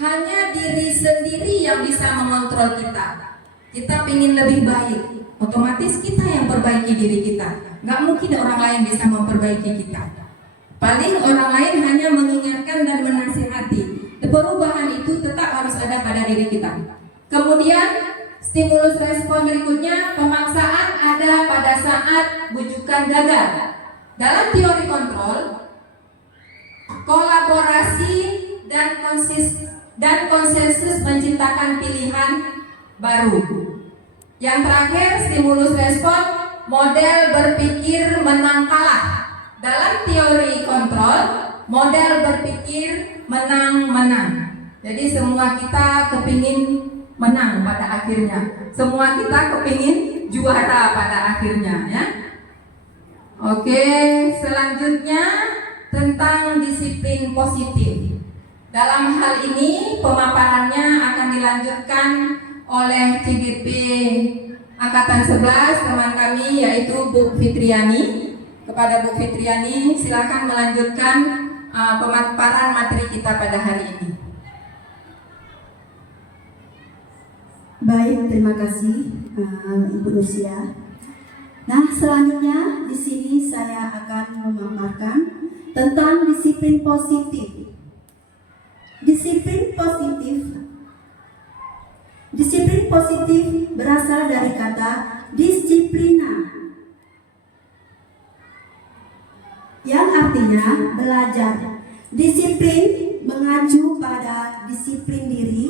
hanya diri sendiri yang bisa mengontrol kita. Kita ingin lebih baik, otomatis kita yang perbaiki diri kita. Nggak mungkin orang lain bisa memperbaiki kita. Paling orang lain hanya mengingatkan dan menasihati. Perubahan itu tetap harus ada pada diri kita. Kemudian stimulus respon berikutnya, pemaksaan ada pada saat bujukan gagal. Dalam teori kontrol, kolaborasi dan konsensus menciptakan pilihan baru. Yang terakhir, stimulus respon, model berpikir menang kalah. Dalam teori kontrol, model berpikir menang-menang. Jadi semua kita kepingin menang pada akhirnya. Semua kita kepingin juara pada akhirnya, ya. Oke, selanjutnya tentang disiplin positif. Dalam hal ini pemaparannya akan dilanjutkan oleh CGP Angkatan 11 teman kami yaitu Bu Fitriani. Kepada Bu Fitriani, silakan melanjutkan pemaparan materi kita pada hari ini. Baik, terima kasih Ibu Lucia. Nah, selanjutnya di sini saya akan memaparkan tentang disiplin positif. Disiplin positif berasal dari kata disiplina, yang artinya belajar. Disiplin mengacu pada disiplin diri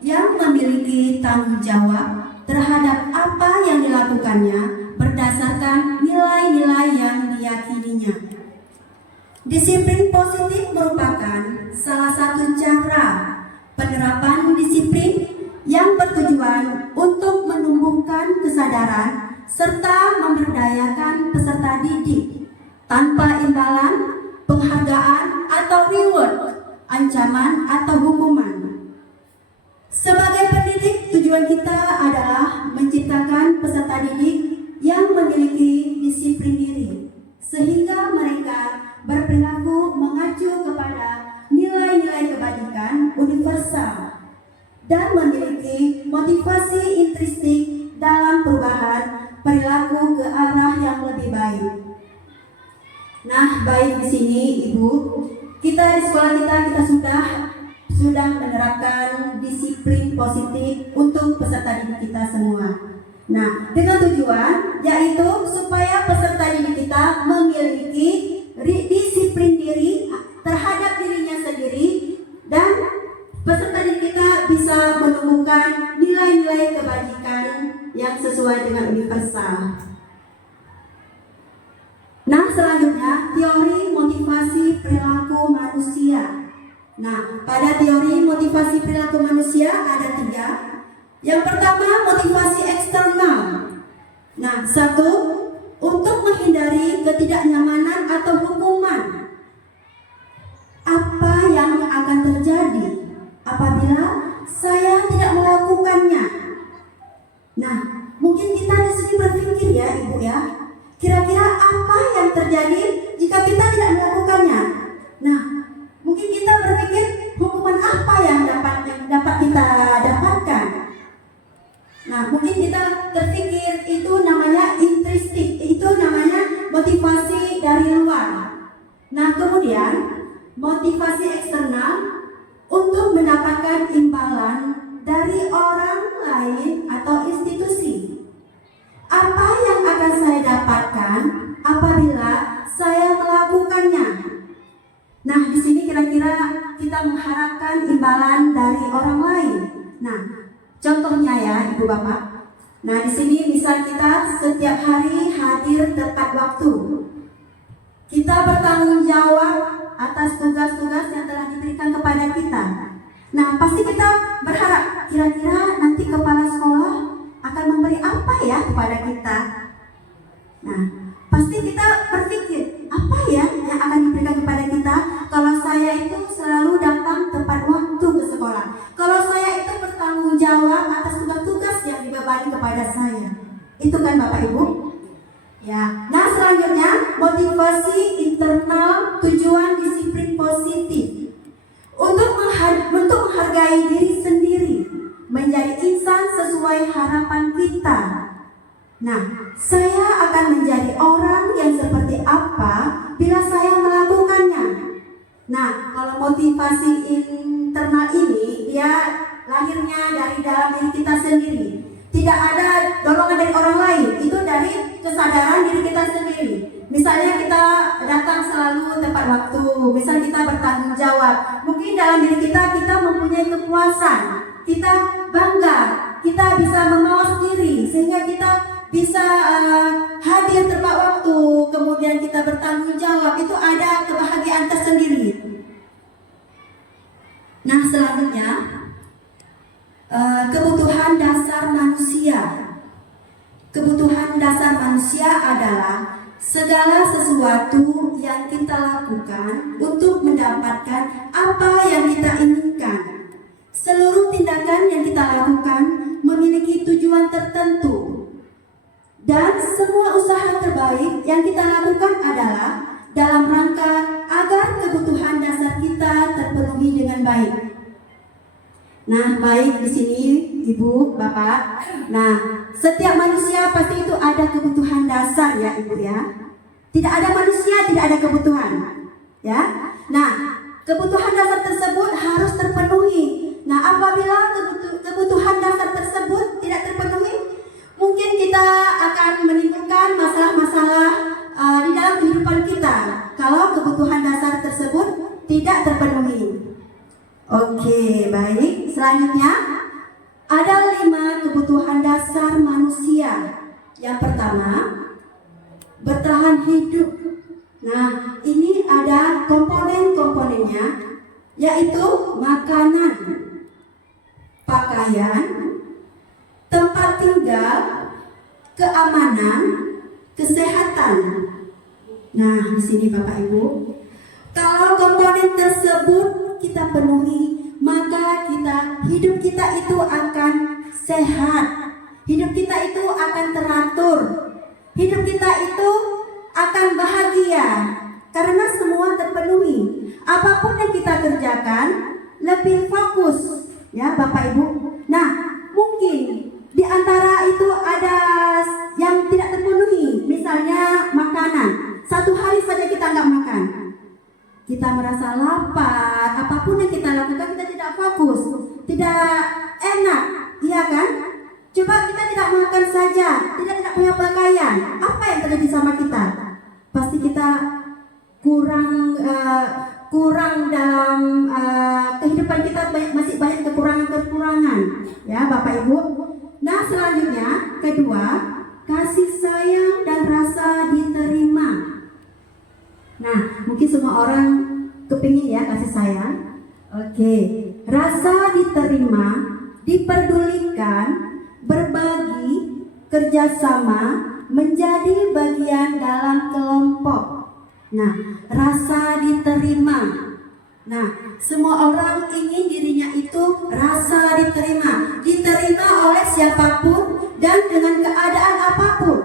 yang memiliki tanggung jawab terhadap apa yang dilakukannya berdasarkan nilai-nilai yang diyakininya. Disiplin positif merupakan salah satu cara penerapan disiplin yang bertujuan untuk menumbuhkan kesadaran serta memberdayakan peserta didik tanpa imbalan, penghargaan atau reward, ancaman atau hukuman. Sebagai pendidik, tujuan kita adalah menciptakan peserta didik yang memiliki disiplin diri, sehingga mereka berperilaku mengacu kepada nilai-nilai kebajikan universal dan memiliki motivasi intrinsik dalam perubahan perilaku ke arah yang lebih baik. Nah, baik di sini Ibu, kita di sekolah kita sudah menerapkan disiplin positif untuk peserta didik kita semua. Nah, dengan tujuan yaitu supaya peserta didik kita memiliki disiplin diri terhadap dirinya sendiri dan peserta didik kita bisa menemukan nilai-nilai kebajikan yang sesuai dengan universal. Nah, selanjutnya teori motivasi perilaku manusia. Nah, pada teori motivasi perilaku manusia ada 3. Yang pertama, motivasi eksternal. Nah, 1, untuk menghindari ketidaknyamanan atau hukuman. Apa yang akan terjadi apabila saya tidak melakukannya? Nah, mungkin kita di sini berpikir ya Ibu ya, kira-kira apa yang terjadi jika kita tidak melakukannya? Nah, mungkin kita berpikir hukuman apa yang dapat kita dapatkan. Nah, mungkin kita terpikir itu namanya intrinsik, itu namanya motivasi dari luar. Nah, kemudian motivasi eksternal untuk mendapatkan imbalan dari orang lain atau institusi. Apa yang akan saya dapatkan apabila saya melakukannya? Nah, di sini kira-kira kita mengharapkan imbalan dari orang lain. Nah, contohnya ya, Ibu Bapak. Nah, di sini misal kita setiap hari hadir tepat waktu. Kita bertanggung jawab atas tugas-tugas yang telah diberikan kepada kita. Nah, pasti kita berharap kira-kira nanti kepala sekolah akan memberi apa ya kepada kita. Nah, pasti kita berpikir apa ya yang akan diberikan kepada kita kalau saya itu selalu datang tepat waktu ke sekolah. Kalau saya itu bertanggung jawab atas tugas-tugas yang dibebani kepada saya. Itu kan Bapak Ibu? Ya. Nah, selanjutnya motivasi internal, tujuan disiplin positif. Untuk menghargai diri sendiri, menjadi insan sesuai harapan kita. Nah, saya akan menjadi orang yang seperti apa bila saya melakukannya. Nah, kalau motivasi internal ini dia lahirnya dari dalam diri kita sendiri. Tidak ada dorongan dari orang lain, itu dari kesadaran diri kita sendiri. Misalnya kita datang selalu tepat waktu, misalnya kita bertanggung jawab. Mungkin dalam diri kita mempunyai kepuasan, kita bangga, kita bisa memawas diri sehingga kita bisa hadir tepat waktu, kemudian kita bertanggung jawab, itu ada kebahagiaan tersendiri. Nah, selanjutnya kebutuhan dasar manusia. Kebutuhan dasar manusia adalah segala sesuatu yang kita lakukan untuk mendapatkan apa yang kita inginkan. Seluruh tindakan yang kita lakukan memiliki tujuan tertentu. Dan semua usaha terbaik yang kita lakukan adalah dalam rangka agar kebutuhan dasar kita terpenuhi dengan baik. Nah, baik di sini Ibu, Bapak. Nah, setiap manusia pasti itu ada kebutuhan dasar ya Ibu ya. Tidak ada manusia tidak ada kebutuhan. Ya. Nah, kebutuhan dasar tersebut harus terpenuhi. Nah, apabila kebutuhan dasar tersebut tidak terpenuhi, mungkin kita akan menimbulkan masalah-masalah di dalam kehidupan kita kalau kebutuhan dasar tersebut tidak terpenuhi. Oke, baik. Selanjutnya ada 5 kebutuhan dasar manusia. Yang pertama, bertahan hidup. Nah, ini ada komponen-komponennya, yaitu makanan, pakaian, tempat tinggal, keamanan, kesehatan. Nah, di sini Bapak Ibu, kalau komponen tersebut kita penuhi, maka hidup kita itu akan sehat, hidup kita itu akan teratur, hidup kita itu akan bahagia karena semua terpenuhi. Apapun yang kita kerjakan lebih fokus, ya Bapak Ibu. Nah, mungkin di antara itu ada yang tidak terpenuhi, misalnya makanan. Satu hari saja kita nggak makan, kita merasa lapar. Apapun yang kita lakukan kita tidak fokus, tidak enak, iya kan? Coba kita tidak makan saja, tidak punya pakaian, apa yang terjadi sama kita? Pasti kita kurang dalam kehidupan kita, masih banyak kekurangan, ya Bapak Ibu. Nah, selanjutnya kedua, kasih sayang dan rasa diterima. Nah, mungkin semua orang kepingin ya kasih sayang. Oke, rasa diterima, diperdulikan, berbagi, kerjasama, menjadi bagian dalam kelompok. Nah, rasa diterima. Nah, semua orang ingin dirinya itu rasa diterima oleh siapapun dan dengan keadaan apapun.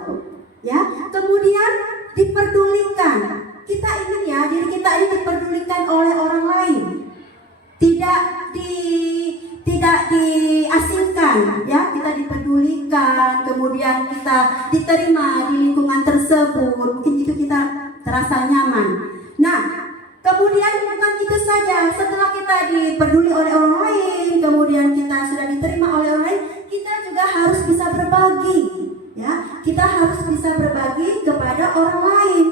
Ya, kemudian diperdulikan. Kita ingin ya diri kita ini diperdulikan oleh orang lain, tidak diasingkan, ya, kita dipedulikan, kemudian kita diterima di lingkungan tersebut. Mungkin itu kita terasa nyaman. Nah, kemudian bukan itu saja, setelah kita dipeduli oleh orang lain, kemudian kita sudah diterima oleh orang lain, kita juga harus bisa berbagi, ya, kita harus bisa berbagi kepada orang lain.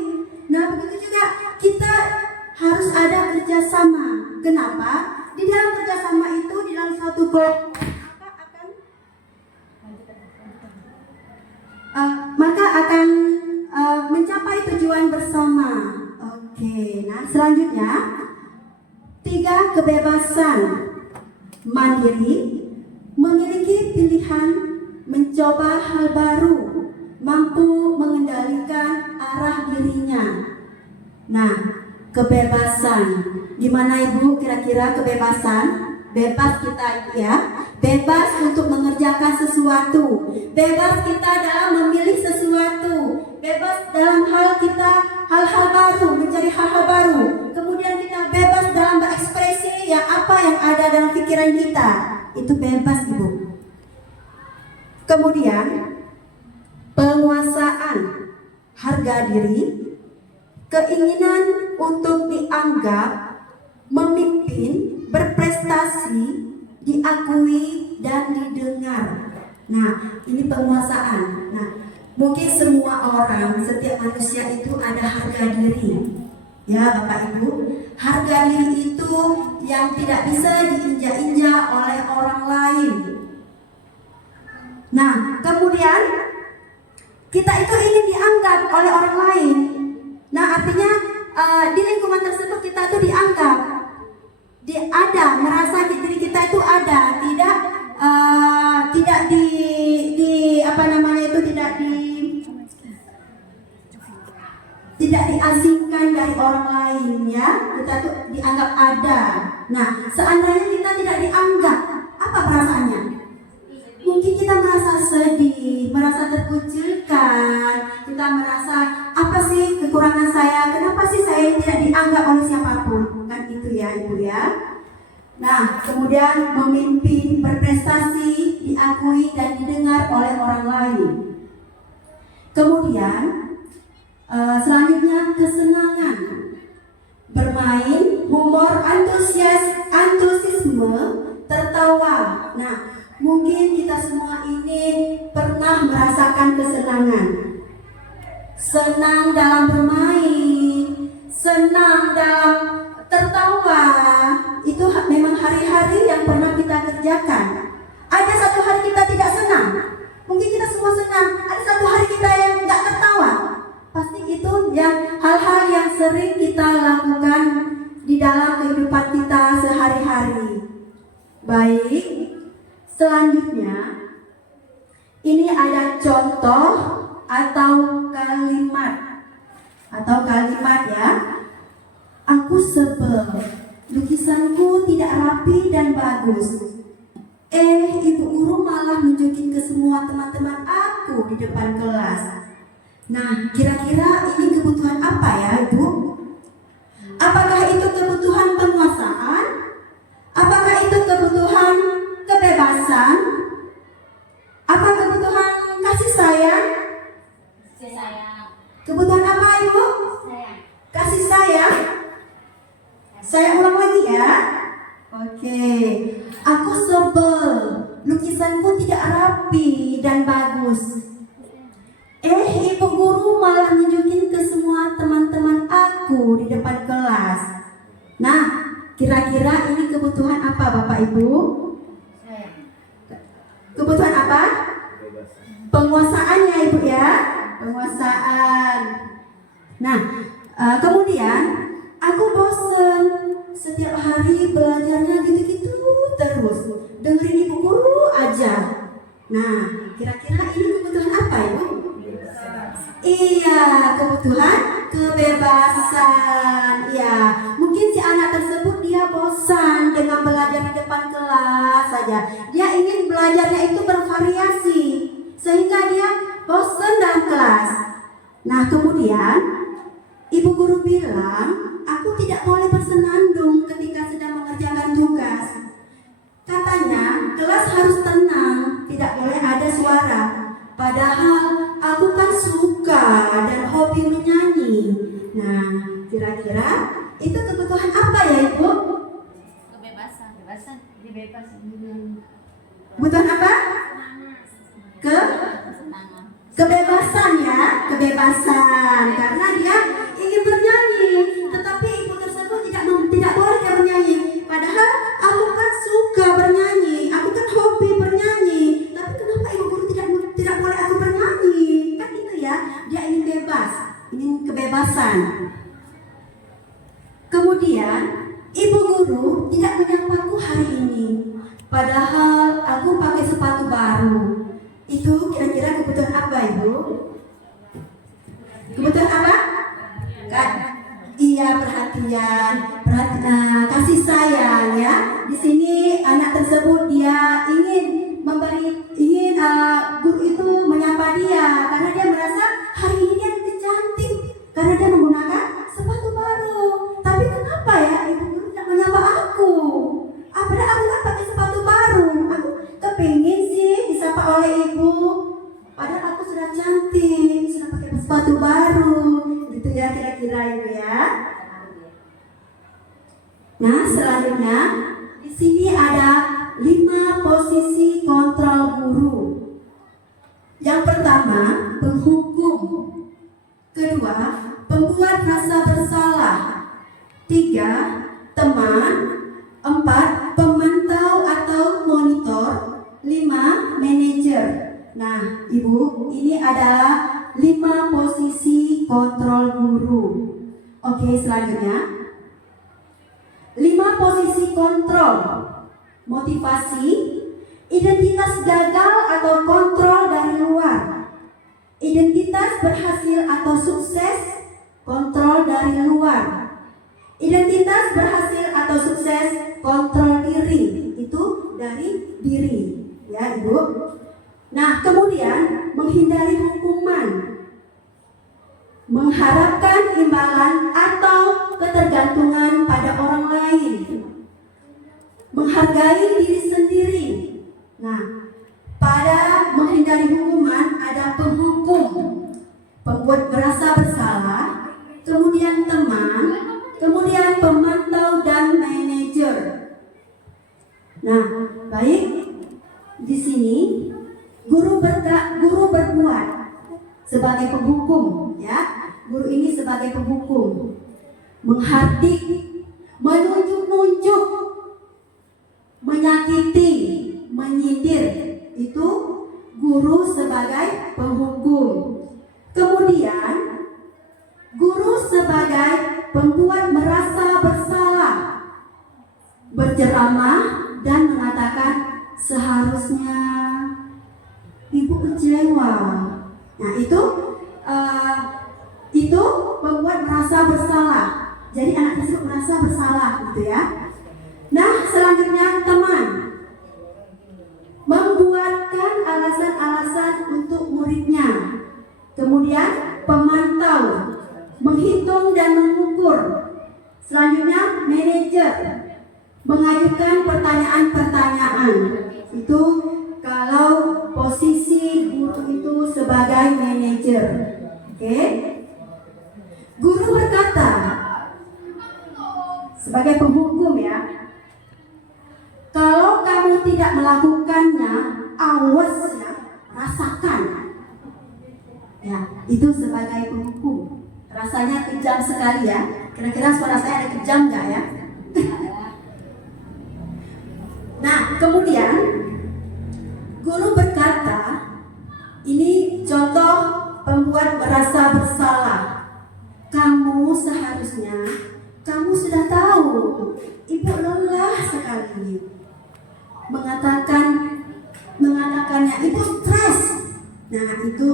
Nah, begitu juga kita harus ada kerjasama. Kenapa? Di dalam kerjasama itu, di dalam suatu kelompok, maka akan mencapai tujuan bersama. Oke, nah selanjutnya 3, kebebasan. Mandiri, memiliki pilihan, mencoba hal baru, mampu mengendalikan arah dirinya. Nah, kebebasan. Gimana Ibu kira-kira kebebasan? Bebas kita ya, bebas untuk mengerjakan sesuatu, bebas kita dalam memilih sesuatu, bebas dalam hal-hal baru, mencari hal-hal baru. Kemudian kita bebas dalam berekspresi ya apa yang ada dalam pikiran kita. Itu bebas Ibu. Kemudian penguasaan, harga diri, keinginan untuk dianggap, memimpin, berprestasi, diakui dan didengar. Nah, ini penguasaan. Nah, mungkin semua orang, setiap manusia itu ada harga diri. Ya, Bapak Ibu, harga diri itu yang tidak bisa diinjak-injak oleh orang lain. Nah, kemudian kita itu ingin dianggap oleh orang lain. Nah, artinya di lingkungan tersebut kita itu dianggap, merasa diri kita itu ada, tidak diasingkan dari orang lain, ya. Kita tuh dianggap ada. Nah, seandainya kita tidak dianggap, apa perasaannya? Mungkin kita merasa sedih, merasa terkucilkan, kita merasa apa sih kekurangan saya? Kenapa sih saya tidak dianggap oleh siapapun? Kan itu ya Ibu ya. Nah, kemudian memimpin, berprestasi, diakui dan didengar oleh orang lain. Kemudian selanjutnya kesenangan, bermain, humor, antusiasme, tertawa. Nah, mungkin kita semua ini pernah merasakan kesenangan. Senang dalam bermain, senang dalam tertawa. Itu memang hari-hari yang pernah kita kerjakan. Ada satu hari kita tidak senang, mungkin kita semua senang. Ada satu hari kita yang nggak tertawa. Pasti itu yang hal-hal yang sering kita lakukan di dalam kehidupan kita sehari-hari. Baik, selanjutnya ini ada contoh atau kalimat ya. Aku sebel, lukisanku tidak rapi dan bagus. Ibu guru malah nunjukin ke semua teman-teman aku di depan kelas. Nah, kira-kira ini kebutuhan apa ya, Ibu? Apakah itu kebutuhan penguasaan? Apakah itu kebutuhan kebebasan? Apa kebutuhan kasih sayang? Kebutuhan apa, Ibu? Kasih sayang. Saya ulang lagi ya. Oke. Aku sebel, lukisanku tidak rapi dan bagus. Ibu guru malah nunjukin ke semua teman-teman aku di depan kelas. Nah, kira-kira ini kebutuhan apa, Bapak Ibu? Kebutuhan apa? Penguasaan ya, Ibu ya. Penguasaan. Nah, kemudian aku bosen setiap hari belajarnya gitu-gitu terus, dengerin ibu guru aja. Nah, kira-kira ini kebutuhan apa, Ibu? Iya, kebutuhan kebebasan. Ya, mungkin si anak tersebut dia bosan dengan belajar di depan kelas saja. Dia ingin belajarnya itu bervariasi, sehingga dia bosan dalam kelas. Nah, kemudian ibu guru bilang, aku tidak boleh bersenandung ketika sedang mengerjakan tugas. Katanya, kelas harus tenang, tidak boleh ada suara. Padahal aku kan suka dan hobi menyanyi. Nah, kira-kira itu kebutuhan apa ya, Ibu? Kebutuhan apa? Kebebasan ya, kebebasan. Karena dia ingin bernyanyi, tetapi ibu tersebut tidak boleh dia bernyanyi. Padahal aku kan suka bernyanyi, aku kan hobi bernyanyi. Tapi kenapa ibu guru tidak boleh aku bernyanyi? Kan itu ya, dia ingin bebas, ingin kebebasan. Kemudian ibu guru tidak menyapaku hari ini, padahal aku pakai sepatu baru. Itu kira-kira kebutuhan apa, Ibu? Kebutuhan apa? Iya, perhatian, kasih sayang ya. Di sini anak tersebut dia ingin guru itu menyapa dia karena dia merasa hari ini dia lebih cantik karena dia menggunakan sepatu baru. Tapi kenapa ya ibu guru tidak menyapa aku? Padahal aku kan pakai sepatu baru. Aku kepingin sih disapa oleh ibu. Padahal aku sudah cantik, sudah pakai sepatu baru. Gitu ya kira-kira Ibu ya. Nah, selanjutnya di sini ada 5 posisi kontrol guru. Yang pertama, penghukum. Kedua, pembuat rasa bersalah. 3, teman. 4, pemantau atau monitor. 5, manajer. Nah, Ibu, ini adalah 5 posisi kontrol guru. Oke, selanjutnya 5 posisi kontrol. Motivasi, identitas gagal atau kontrol dari luar. Identitas berhasil atau sukses, kontrol dari luar. Identitas berhasil atau sukses, kontrol diri. Itu dari diri, ya Ibu. Nah, kemudian menghindari hukuman, mengharapkan imbalan atau ketergantungan pada orang lain, menghargai diri sendiri. Nah, pada menghindari hukuman ada penghukum, pembuat merasa bersalah, kemudian teman, kemudian pemantau dan manajer. Nah, baik, di sini guru berbuat sebagai penghukum, ya. Guru ini sebagai penghukum, menghardik, menunjuk-nunjuk, menyakiti, menyindir. Itu guru sebagai penghukum. Kemudian guru sebagai pembuat merasa bersalah, berceramah dan mengatakan seharusnya ibu istimewa. Nah itu membuat merasa bersalah. Jadi anak tersebut merasa bersalah gitu ya. Nah selanjutnya teman membuatkan alasan-alasan untuk muridnya. Kemudian pemantau menghitung dan mengukur. Selanjutnya manajer mengajukan pertanyaan-pertanyaan. Itu kalau posisi guru itu sebagai manajer. Oke? Guru berkata sebagai penghukum ya, kalau kamu tidak melakukannya, awas ya, rasakan. Ya, itu sebagai penghukum. Rasanya kejam sekali ya. Kira-kira suara saya ada kejam nggak ya? Nah, kemudian guru berkata, ini contoh pembuat merasa bersalah. Kamu seharusnya, kamu sudah tahu, ibu lelah sekali. Mengatakannya, ibu stres. Nah, itu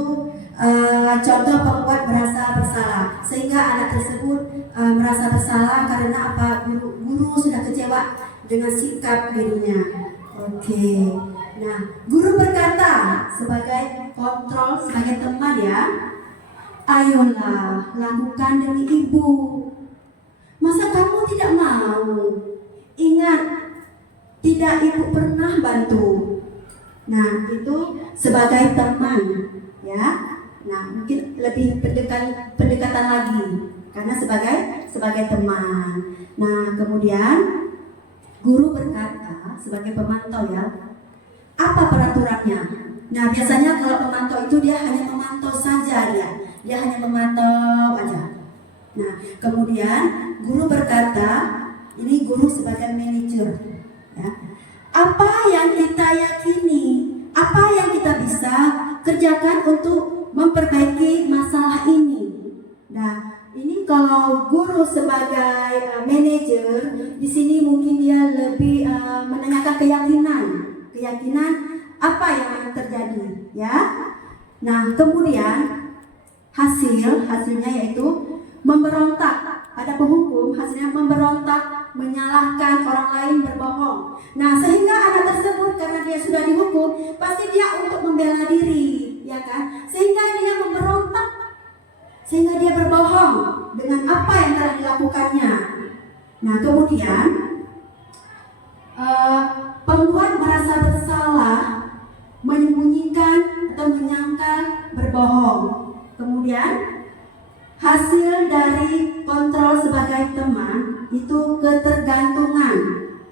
contoh pembuat merasa bersalah. Sehingga anak tersebut merasa bersalah karena apa? Guru sudah kecewa dengan sikap dirinya. Oke. Nah, guru berkata sebagai kontrol, sebagai teman ya, ayolah lakukan demi ibu. Masa kamu tidak mau? Ingat, tidak ibu pernah bantu. Nah, itu sebagai teman ya. Nah, mungkin lebih pendekatan lagi karena sebagai teman. Nah, kemudian guru berkata sebagai pemantau ya, apa peraturannya? Nah, biasanya kalau pemantau itu dia hanya memantau saja dia hanya memantau aja. Nah, kemudian guru berkata, ini guru sebagai manajer ya. Apa yang kita yakini, apa yang kita bisa kerjakan untuk memperbaiki masalah ini. Nah, ini kalau guru sebagai manajer di sini mungkin dia lebih menanyakan keyakinan apa yang terjadi ya. Nah, kemudian hasilnya yaitu memberontak. Ada penghukum, hasilnya memberontak, menyalahkan orang lain berbohong. Nah, sehingga anak tersebut karena dia sudah dihukum, pasti dia untuk membela diri, ya kan? Sehingga dia memberontak, sehingga dia berbohong dengan apa yang telah dilakukannya. Nah, kemudian pembuat merasa bersalah, menyembunyikan atau menyangkal, berbohong. Kemudian hasil dari kontrol sebagai teman itu ketergantungan.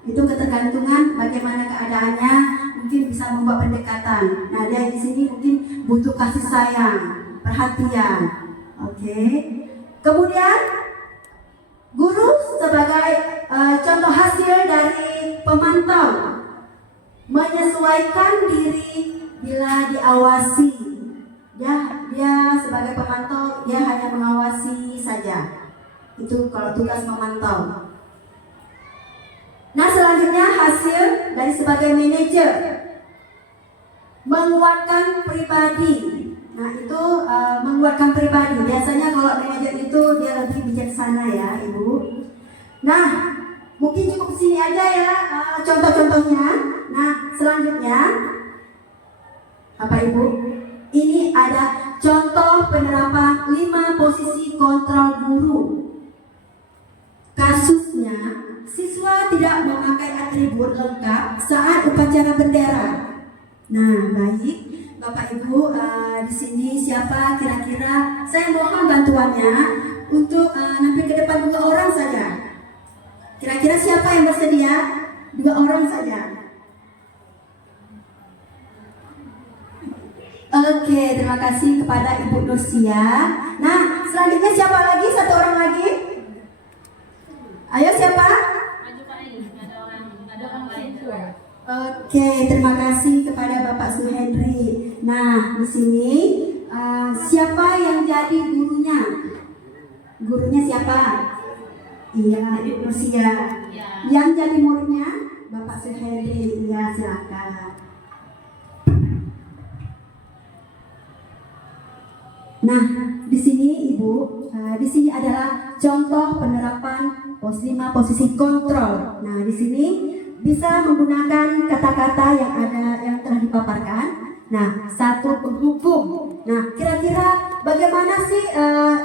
Itu ketergantungan bagaimana keadaannya, mungkin bisa membuat pendekatan. Nah, dia di sini mungkin butuh kasih sayang, perhatian. Oke. Kemudian guru sebagai contoh hasil dari pemantau, menyesuaikan diri bila diawasi. Dia sebagai pemantau, dia hanya mengawasi saja. Itu kalau tugas memantau. Nah, selanjutnya hasil dari sebagai manajer, menguatkan pribadi. Nah, itu menguatkan pribadi. Biasanya kalau manajer itu dia lebih bijaksana ya, Ibu. Nah, mungkin cukup sini aja ya contoh-contohnya. Nah, selanjutnya apa Ibu? Ini ada contoh penerapan 5 posisi kontrol guru. Kasusnya, siswa tidak memakai atribut lengkap saat upacara bendera. Nah, baik, Bapak Ibu, di sini siapa kira-kira? Saya mohon bantuannya untuk nampil ke depan 2 orang saja. Kira-kira siapa yang bersedia? 2 orang saja. Oke, terima kasih kepada Ibu Nusia. Nah, selanjutnya siapa lagi? 1 orang lagi? Ayo siapa? Oke, terima kasih kepada Bapak Suhendri. Nah, di sini siapa yang jadi gurunya? Gurunya siapa? Iya, Ibu Nusia. Yang jadi muridnya Bapak Suhendri. Iya, silakan. Nah, di sini Ibu, di sini adalah contoh penerapan pos 5 posisi kontrol. Nah, di sini bisa menggunakan kata-kata yang telah dipaparkan. Nah, satu penghukum. Nah, kira-kira bagaimana sih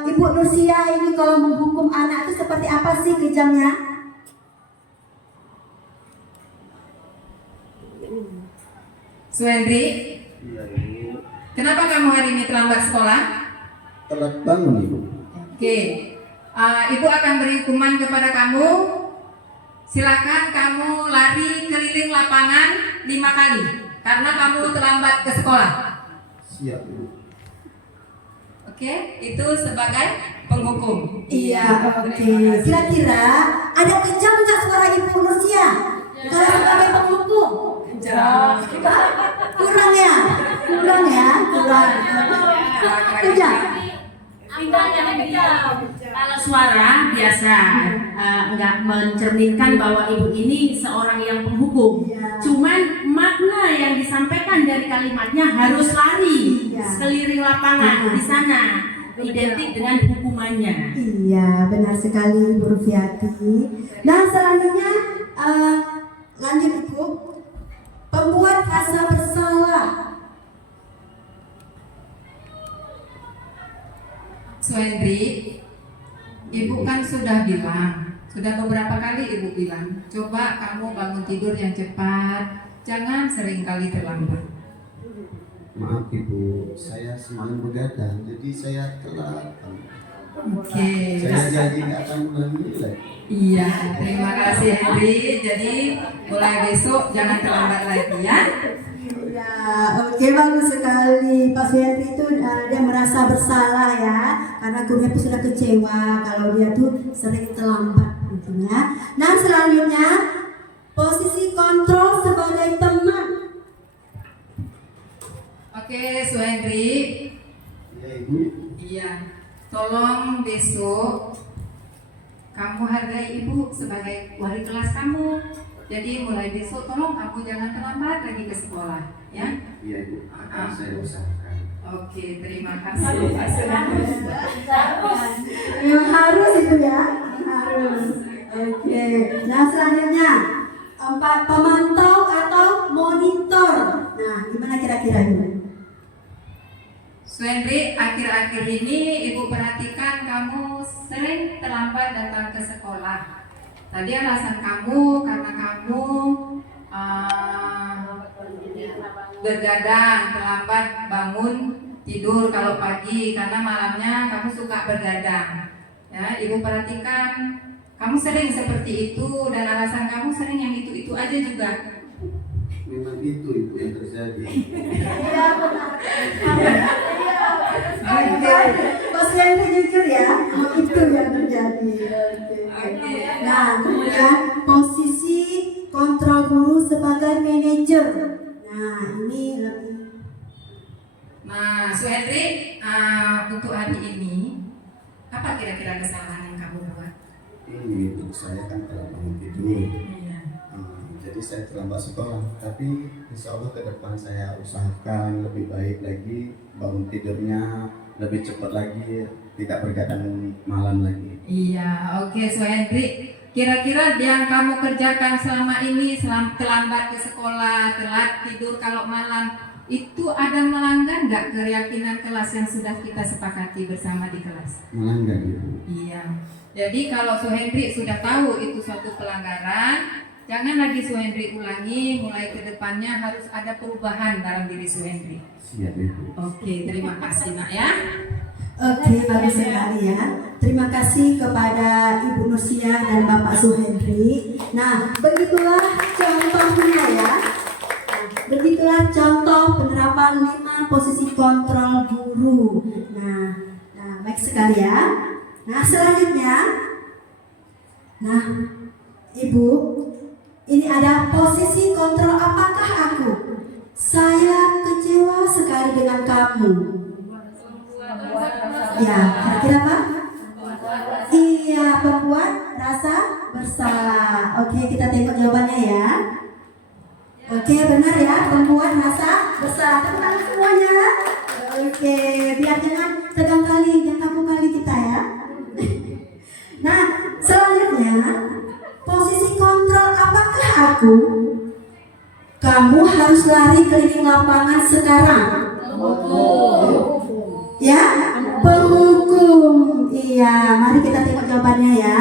Ibu Nursia ini kalau menghukum anak itu seperti apa sih kejamnya? Suhendri, Iya Ibu. kenapa kamu hari ini terlambat sekolah? Telat bangun Ibu. Oke, Ibu akan beri hukuman kepada kamu. Silakan kamu lari keliling lapangan 5 kali karena kamu terlambat ke sekolah. Siap Ibu. Oke, itu sebagai penghukum. Iya, oke. Kira-kira ada kejam nggak suara Ibu Nursia kalau sebagai penghukum? Kurang ya? Kurang. Kejam. Kalau suara biasa nggak mencerminkan bahwa ibu ini seorang yang penghukum. Iya. Cuman makna yang disampaikan dari kalimatnya harus lari Iya. sekeliling lapangan di sana, identik dengan hukumannya. Iya, benar sekali Bu Rufiati. Nah, selanjutnya lanjut Ibu. Pembuat rasa bersalah. Suhendri, Ibu kan sudah bilang, sudah beberapa kali Ibu bilang, coba kamu bangun tidur yang cepat, jangan sering kali terlambat. Maaf Ibu, saya semalam begadang, jadi saya telat. Oke. Saya janji nggak akan ulangi lagi. Iya, terima kasih Hendri. Jadi mulai besok jangan terlambat lagi ya. Ya, oke, bagus sekali. Pak Suyatri itu dia merasa bersalah ya, karena gurunya itu sudah kecewa kalau dia tuh sering terlambat gitu ya. Nah, selanjutnya posisi kontrol sebagai teman. Oke, Suhendri. Ya Ibu. Iya. Tolong besok kamu hargai Ibu sebagai wali kelas kamu. Jadi mulai besok tolong kamu jangan terlambat lagi ke sekolah, ya. Iya Ibu, akan saya usahakan. Oke, terima kasih. Yang harus itu ya, harus. Oke. Nah, selanjutnya pemantau atau monitor. Nah, gimana kira-kira ini? Suhendri, akhir-akhir ini Ibu perhatikan kamu sering terlambat datang ke sekolah. Tadi alasan kamu karena kamu bergadang, terlambat bangun tidur kalau pagi karena malamnya kamu suka bergadang. Ya, Ibu perhatikan kamu sering seperti itu dan alasan kamu sering yang itu aja juga. Memang itu Ibu yang terjadi. Iya, benar. Oke, Mas Yanti jujur ya, itu yang terjadi. Oke. Nah, kemudian posisi kontrol guru sebagai manajer. Nah, ini lebih. Nah, Suhendri, untuk hari ini apa kira-kira kesalahan yang kamu buat? Ini Ibu, saya kan telat bangun tidur. Iya. Jadi saya terlambat sekolah, tapi insya Allah ke depan saya usahakan lebih baik lagi, bangun tidurnya lebih cepat lagi, tidak bergadang malam lagi. Iya, oke Suhendri. Kira-kira yang kamu kerjakan selama ini, terlambat ke sekolah, telat tidur kalau malam, itu ada melanggar nggak keyakinan kelas yang sudah kita sepakati bersama di kelas? Melanggar Ibu. Iya. Jadi kalau Suhendri sudah tahu itu suatu pelanggaran, jangan lagi Suhendri ulangi, mulai ke depannya harus ada perubahan dalam diri Suhendri. Siap Ibu. Oke, terima kasih Nak ya. Oke, bagus sekali ya. Terima kasih kepada Ibu Nursia dan Bapak Suhendri. Nah, begitulah contohnya ya. Begitulah contoh penerapan 5 posisi kontrol guru. Nah, baik sekali ya. Nah, selanjutnya, nah, Ibu, ini ada posisi kontrol apakah aku? Saya kecewa sekali dengan kamu. Ya, kira-kira apa? Iya, pembuat rasa bersalah. Oke, kita tengok jawabannya ya. Oke, benar ya, perempuan merasa bersalah. Tepuk tangan semuanya. Oke, biar jangan tegang kali, jangan kaku kali kita ya. Nah, selanjutnya, posisi kontrol apakah aku? Kamu harus lari keliling lapangan sekarang. Ya, penghukum. Iya, mari kita tengok jawabannya ya.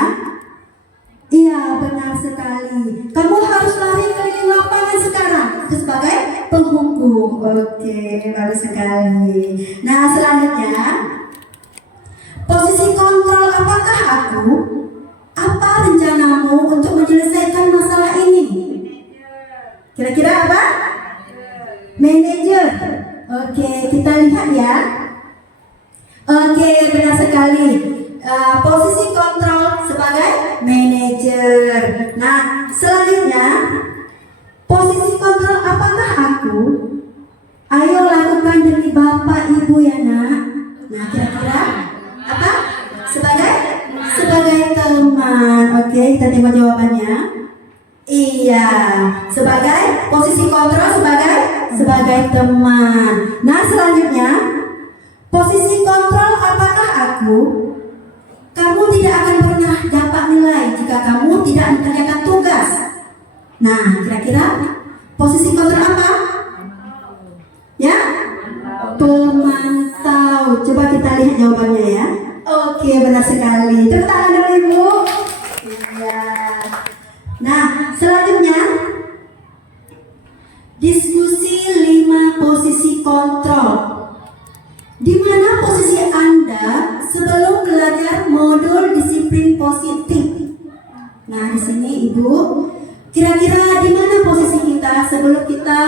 Iya, benar sekali. Kamu harus lari keliling lapangan sekarang. Itu sebagai penghukum. Oke, bagus sekali. Nah, selanjutnya, posisi kontrol apakah aku? Apa rencanamu untuk menyelesaikan masalah ini? Kira-kira apa? Manajer. Oke, kita lihat ya. Oke, benar sekali. Posisi kontrol sebagai manajer. Nah, selanjutnya, posisi kontrol apakah aku? Ayo lakukan demi Bapak Ibu ya nak. Nah, kira-kira apa? Sebagai teman. Oke, kita tengok jawabannya. Iya, sebagai posisi kontrol sebagai teman. Nah, selanjutnya, posisi kontrol apakah aku? Kamu tidak akan pernah dapat nilai jika kamu tidak mengerjakan tugas. Nah, kira-kira posisi kontrol apa? Ya? Pemantau. Coba kita lihat jawabannya ya. Oke, benar sekali. Tepuk tangan dulu Ibu. Iya. Nah, selanjutnya diskusi 5 posisi kontrol. Di mana posisi Anda sebelum belajar modul disiplin positif? Nah, di sini Ibu, kira-kira di mana posisi kita sebelum kita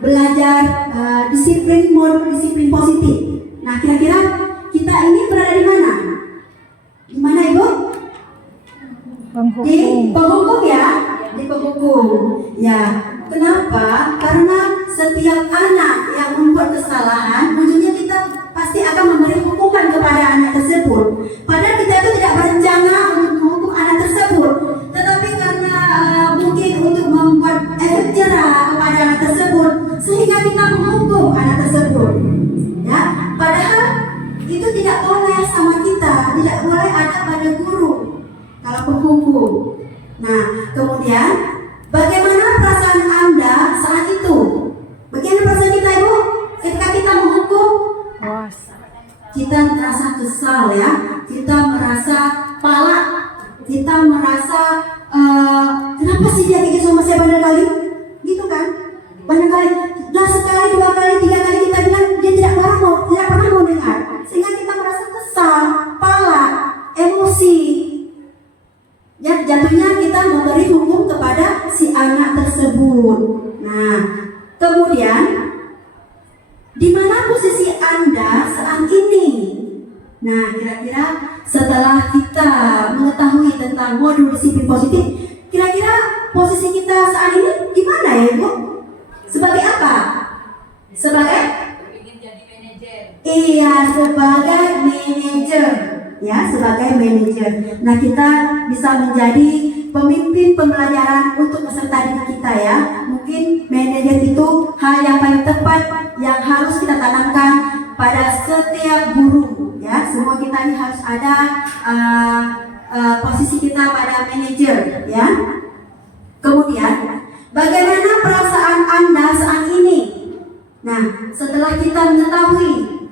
belajar modul disiplin positif? Nah, kira-kira kita ini berada di mana? Di mana Ibu? Di penghukum ya? Di penghukum. Ya, kenapa? Karena setiap anak yang membuat kesalahan, ujungnya kita pasti akan memberi hukuman kepada anak tersebut. Padahal kita itu tidak berencana untuk menghukum anak tersebut, tetapi karena mungkin untuk membuat efek jerah kepada anak tersebut, sehingga kita menghukum anak tersebut. Ya, padahal itu tidak boleh sama kita, tidak boleh ada pada guru kalau penghukum. Nah, kemudian bagaimana perasaan Anda saat itu? Bagaimana perasaan kita Ibu ketika kita menghukum? Kita merasa kesal ya, kita merasa palak, kita merasa kenapa sih dia kayak sama saya banyak kali? Gitu kan? Banyak kali, udah sekali, 2 kali, 3 kali kita bilang dia tidak pernah mau dengar, sehingga kita merasa kesal, palak, emosi. Ya, jatuhnya kita memberi hukum kepada si anak tersebut. Nah, kemudian di mana posisi Anda saat ini? Nah, kira-kira setelah kita mengetahui tentang modul disiplin positif, kira-kira posisi kita saat ini di mana ya Ibu? Sebagai apa? Sebagai? Iya, sebagai manajer. Ya, sebagai manajer. Nah, kita bisa menjadi pemimpin pembelajaran untuk peserta didik kita ya. Mungkin manajer itu hal yang paling tepat yang harus kita tanamkan pada setiap guru ya. Semua kita ini harus ada posisi kita pada manajer ya. Kemudian bagaimana perasaan Anda saat ini? Nah, setelah kita mengetahui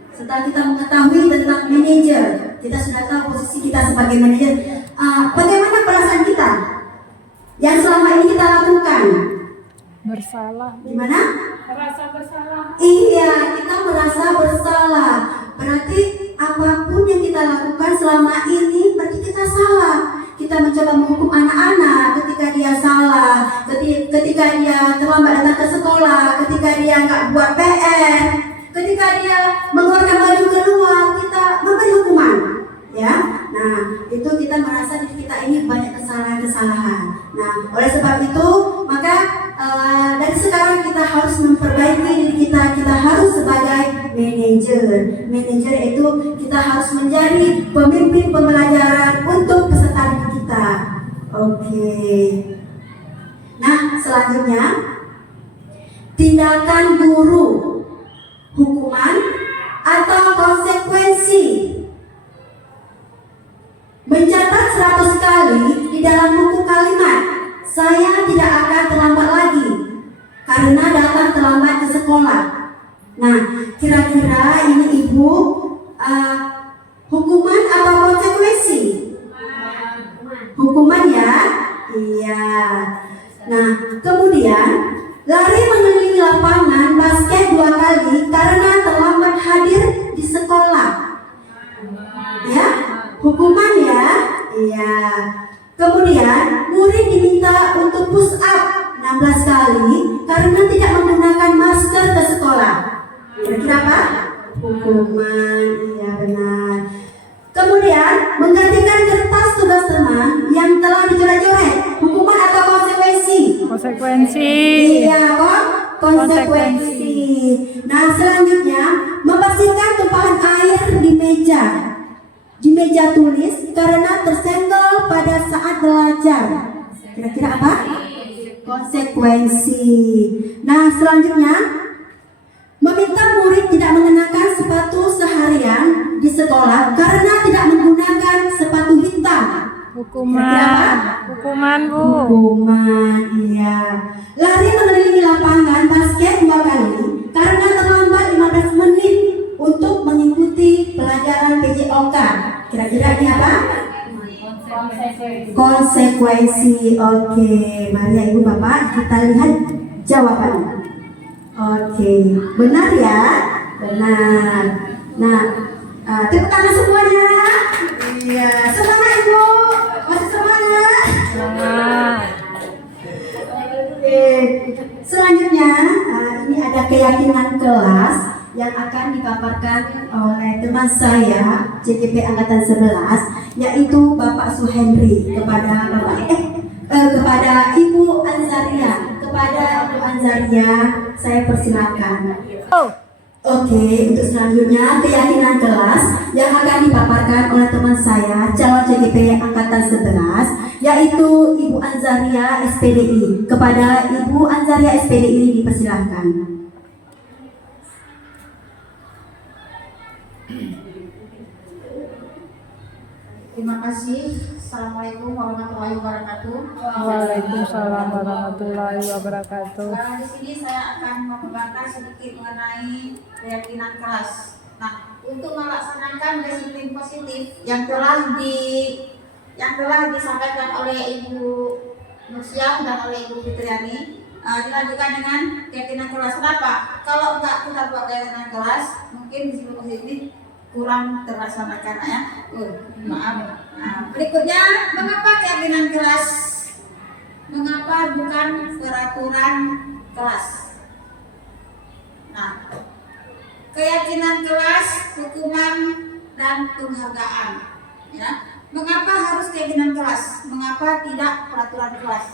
tentang manajer, kita sudah tahu posisi kita sebagai manajer. Bagaimana perasaan kita yang selama ini kita lakukan? Bersalah. Gimana? Merasa bersalah. Iya, kita merasa bersalah. Berarti apapun yang kita lakukan selama ini berarti kita salah. Kita mencoba menghukum anak-anak ketika dia salah, ketika dia terlambat datang ke sekolah, ketika dia nggak buat PR, ketika dia mengeluarkan baju keluar, kita memberi hukuman. Ya, nah itu kita merasa diri kita ini banyak kesalahan-kesalahan. Nah, oleh sebab itu maka dari sekarang kita harus memperbaiki diri kita. Kita harus sebagai manajer. Manajer itu kita harus menjadi pemimpin pembelajaran untuk peserta didik kita. Oke. Nah, selanjutnya tindakan guru, hukuman atau konsekuensi. Mencatat 100 kali di dalam buku kalimat, saya tidak akan terlambat lagi karena datang terlambat ke sekolah. Nah, kira-kira ini ibu hukuman atau konsekuensi? Hukuman ya? Iya. Nah, kemudian lari mengelilingi lapangan basket 2 kali karena terlambat hadir di sekolah. Ya, hukuman ya? Iya. Kemudian murid diminta untuk push up 16 kali karena tidak menggunakan masker ke sekolah. Kira-kira apa? Hukuman, iya benar. Kemudian menggantikan kertas tugas teman yang telah dicoret-coret, hukuman atau konsekuensi? Konsekuensi. Iya, konsekuensi. Nah, selanjutnya membersihkan tumpahan air di meja tulis karena tersenggol pada saat belajar. Kira-kira apa? Konsekuensi. Nah, selanjutnya meminta murid tidak mengenakan sepatu seharian di sekolah karena tidak menggunakan sepatu hitam. Hukuman. Hukuman, Bu. Hukuman, iya. Lari mengelilingi lapangan basket 2 kali karena terlambat 15 menit untuk mengikuti pelajaran PJOK. Kira-kira ini apa? Konsekuensi. Oke, mari ya Ibu Bapak kita lihat jawabannya. Oke, benar ya? Benar. Nah, tepuk tangan semuanya. Iya, semangat Ibu. Masih semangat. Oke. Selanjutnya, ini ada keyakinan kelas yang akan dipaparkan oleh teman saya CGP Angkatan 11, yaitu Bapak Suhendri kepada kepada Ibu Anzaria. Kepada Ibu Anzaria, saya persilakan. Oke, untuk selanjutnya keyakinan kelas yang akan dipaparkan oleh teman saya calon CGP Angkatan 11, yaitu Ibu Anzaria SPDI. Kepada Ibu Anzaria SPDI dipersilahkan. Terima kasih. Assalamualaikum warahmatullahi wabarakatuh. Waalaikumsalam warahmatullahi wabarakatuh. Di sini saya akan membahas sedikit mengenai keyakinan kelas. Nah, untuk melaksanakan disiplin positif yang telah disampaikan oleh Ibu Nursiah dan oleh Ibu Fitriani, dilanjutkan dengan keyakinan kelas. Kenapa? Kalau enggak kita buat keyakinan kelas, mungkin disiplin positif kurang terlaksanakan ya. Maaf. Berikutnya, mengapa keyakinan kelas? Mengapa bukan peraturan kelas? Nah, keyakinan kelas, hukuman dan penghargaan. Ya, mengapa harus keyakinan kelas? Mengapa tidak peraturan kelas?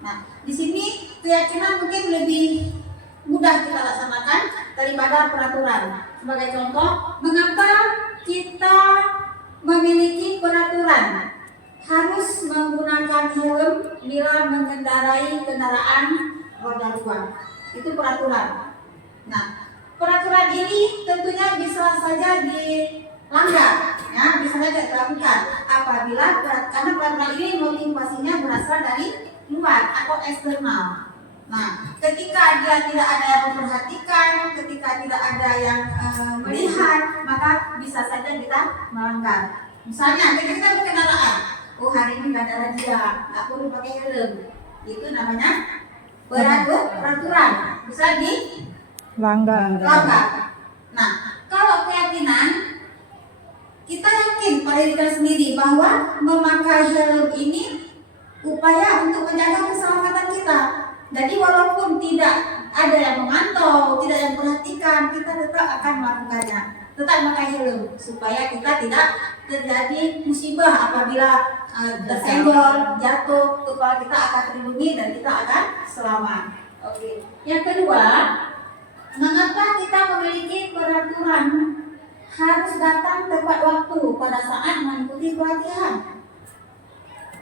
Nah, di sini keyakinan mungkin lebih mudah kita laksanakan daripada peraturan. Sebagai contoh, mengapa kita memiliki peraturan harus menggunakan helm bila mengendarai kendaraan roda 2? Itu peraturan. Nah, peraturan ini tentunya bisa saja dilanggar, ya, bisa saja dilakukan apabila karena peraturan ini motivasinya berasal dari luar atau eksternal. Nah, ketika dia tidak ada yang memperhatikan, ketika tidak ada yang melihat, maka bisa saja kita melanggar. Misalnya, ketika kita berkendaraan, hari ini nggak ada razia, nggak perlu pakai helm, itu namanya peraturan, bisa Langgar. Nah, kalau keyakinan, kita yakin pada diri kita sendiri bahwa memakai helm ini upaya untuk menjaga keselamatan kita. Jadi walaupun tidak ada yang memantau, tidak yang memperhatikan, kita tetap akan melakukannya. Tetap memakai helm supaya kita tidak terjadi musibah apabila tersenggol, jatuh, kepala kita akan terlindungi dan kita akan selamat. Oke. Yang kedua, mengapa kita memiliki peraturan harus datang tepat waktu pada saat mengikuti pelatihan?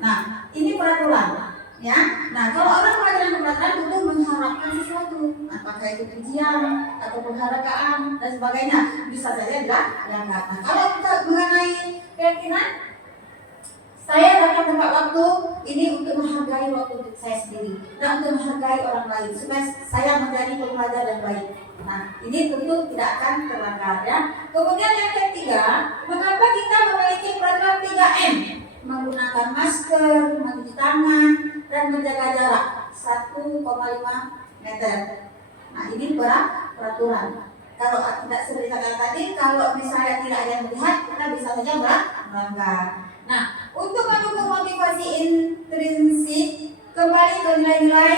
Nah, ini peraturan. Ya, nah kalau orang melakukan peraturan tentu mengharapkan sesuatu. Nah, itu pujian atau penghargaan dan sebagainya, bisa saja dianggap. Nah, kalau kita mengenai keyakinan, saya datang tempat waktu ini untuk menghargai waktu saya sendiri dan untuk menghargai orang lain supaya saya menjadi pembelajar yang baik. Nah, ini tentu tidak akan terlanggar ya. Kemudian yang ketiga, mengapa kita memiliki program 3M? Menggunakan masker, mencuci tangan, dan menjaga jarak 1,5 meter. Nah, ini peraturan. Kalau tidak seperti saya tadi, kalau misalnya tidak ada yang melihat, kita bisa saja melanggar. Nah, untuk mendukung motivasi intrinsik, kembali ke nilai-nilai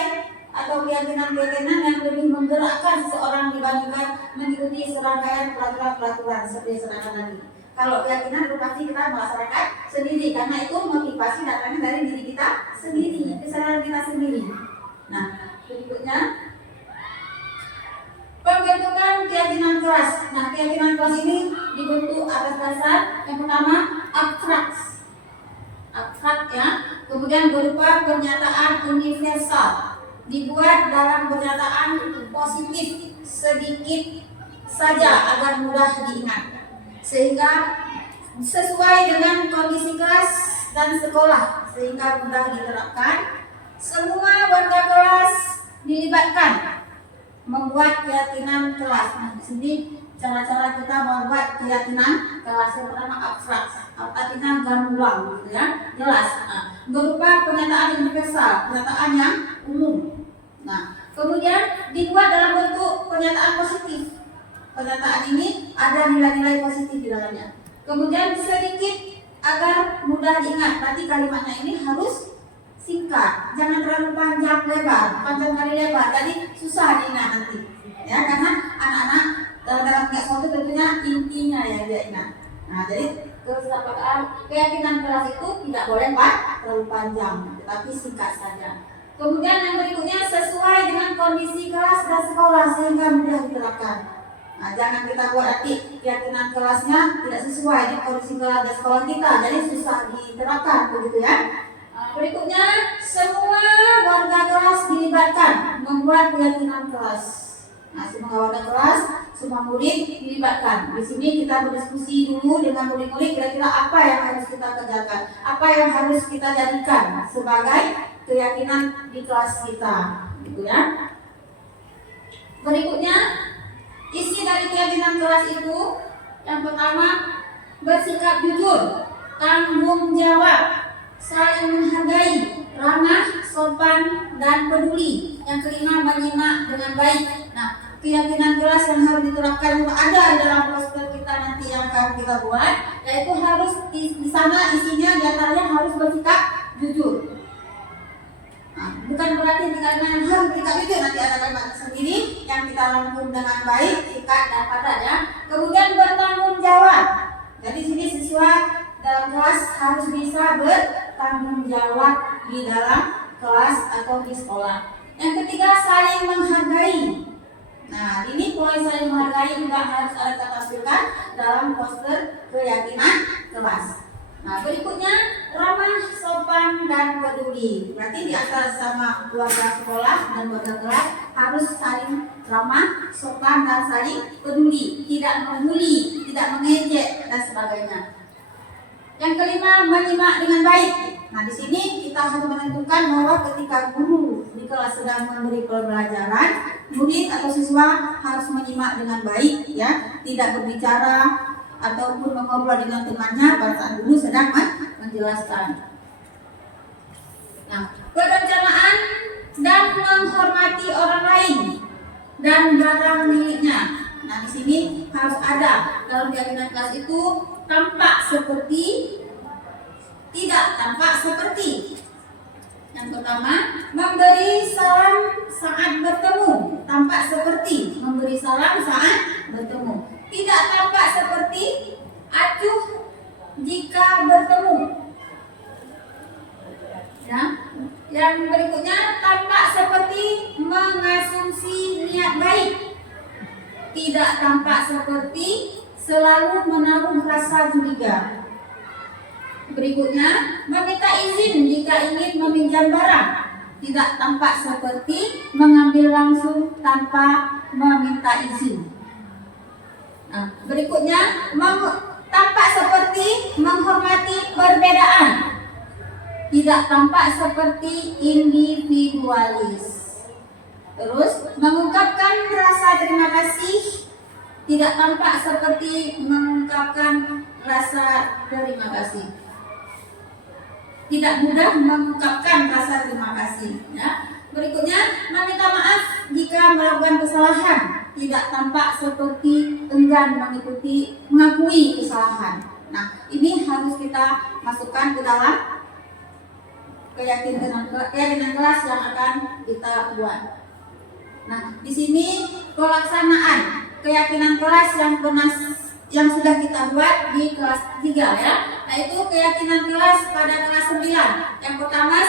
atau keyakinan-keyakinan yang lebih menggerakkan seseorang dibandingkan mengikuti serangkaian peraturan-peraturan seperti serangkaian tadi. Kalau keyakinan itu pasti kita melaksanakan sendiri, karena itu motivasi datangnya dari diri kita sendiri, kesadaran kita sendiri. Nah, berikutnya pembentukan keyakinan keras. Nah, keyakinan keras ini dibentuk atas dasar yang pertama abstrak ya, kemudian berupa pernyataan universal, dibuat dalam pernyataan positif sedikit saja agar mudah diingat, sehingga sesuai dengan kondisi kelas dan sekolah sehingga mudah diterapkan. Semua warga kelas dilibatkan membuat keyakinan kelas. Nah, di sini cara-cara kita membuat keyakinan kelas. Yang pertama abstrak, artinya gamblang gitu ya, jelas. Nah, berupa pernyataan universal, pernyataan yang umum. Nah, kemudian dibuat dalam bentuk pernyataan positif. Pernyataan ini ada nilai-nilai positif di dalamnya. Kemudian sedikit agar mudah diingat. Berarti kalimatnya ini harus singkat, jangan terlalu panjang kali lebar, jadi susah diingat nanti. Ya, karena anak-anak dalam ingat sesuatu tentunya intinya ya dia ingat. Nah, jadi keyakinan kelas itu tidak boleh terlalu panjang, tetapi singkat saja. Kemudian yang berikutnya sesuai dengan kondisi kelas dan sekolah sehingga mudah diterapkan. Nah, jangan kita buat nanti keyakinan kelasnya tidak sesuai dengan kondisi kelas dan sekolah kita, jadi susah diterapkan begitu ya. Berikutnya, semua warga kelas dilibatkan membuat keyakinan kelas. Nah, semua warga kelas, semua murid dilibatkan. Di sini kita berdiskusi dulu dengan murid-murid kira-kira apa yang harus kita kerjakan, apa yang harus kita jadikan sebagai keyakinan di kelas kita, gitu ya. Berikutnya, isi dari keyakinan kelas itu yang pertama bersikap jujur, tanggung jawab, saling menghargai, ramah, sopan, dan peduli. Yang kelima, menyimak dengan baik. Nah, keyakinan kelas yang harus diterapkan itu ada di dalam poster kita nanti yang akan kita buat, yaitu harus di sana isinya diantaranya harus bersikap jujur. Nah, bukan berarti di kalimat yang harus bersikap jujur, nanti ada kalimat sendiri yang kita rangkum dengan baik, singkat dan padat ya. Kemudian bertanggung jawab. Jadi sini sesuai dalam kelas harus bisa bertanggung jawab di dalam kelas atau di sekolah. Yang ketiga, saling menghargai. Nah, ini poin saling menghargai juga harus ada kita tampilkan dalam poster keyakinan kelas. Nah, berikutnya ramah, sopan, dan peduli. Berarti di antara sama keluarga sekolah dan keluarga kelas harus saling ramah, sopan, dan saling peduli, tidak membuli, tidak mengejek dan sebagainya. Yang kelima, menyimak dengan baik. Nah, di sini kita harus menentukan bahwa ketika guru di kelas sedang memberi pembelajaran, murid atau siswa harus menyimak dengan baik, ya, tidak berbicara ataupun mengobrol dengan temannya pada saat guru sedang menjelaskan. Nah, perencanaan dan menghormati orang lain dan barang miliknya. Nah, di sini harus ada dalam keyakinan kelas itu tampak seperti, tidak tampak seperti. Yang pertama, memberi salam saat bertemu, tampak seperti memberi salam saat bertemu. Tidak tampak seperti acuh jika bertemu. Ya. Yang berikutnya, tampak seperti mengasumsi niat baik. Tidak tampak seperti selalu menaruh rasa curiga. Berikutnya, meminta izin jika ingin meminjam barang. tidak tampak seperti mengambil langsung tanpa meminta izin. Nah, berikutnya tampak seperti menghormati perbedaan, tidak tampak seperti individualis. Terus mengungkapkan rasa terima kasih, tidak tampak seperti mengungkapkan rasa terima kasih. Tidak mudah mengungkapkan rasa terima kasih. Ya. Berikutnya meminta maaf jika melakukan kesalahan, tidak tampak seperti enggan mengakui kesalahan. Nah, ini harus kita masukkan ke dalam keyakinan kelas yang akan kita buat. Nah, di sini pelaksanaan keyakinan kelas yang sudah kita buat di kelas 3 ya. Nah, itu keyakinan kelas pada kelas 9. Yang pertama,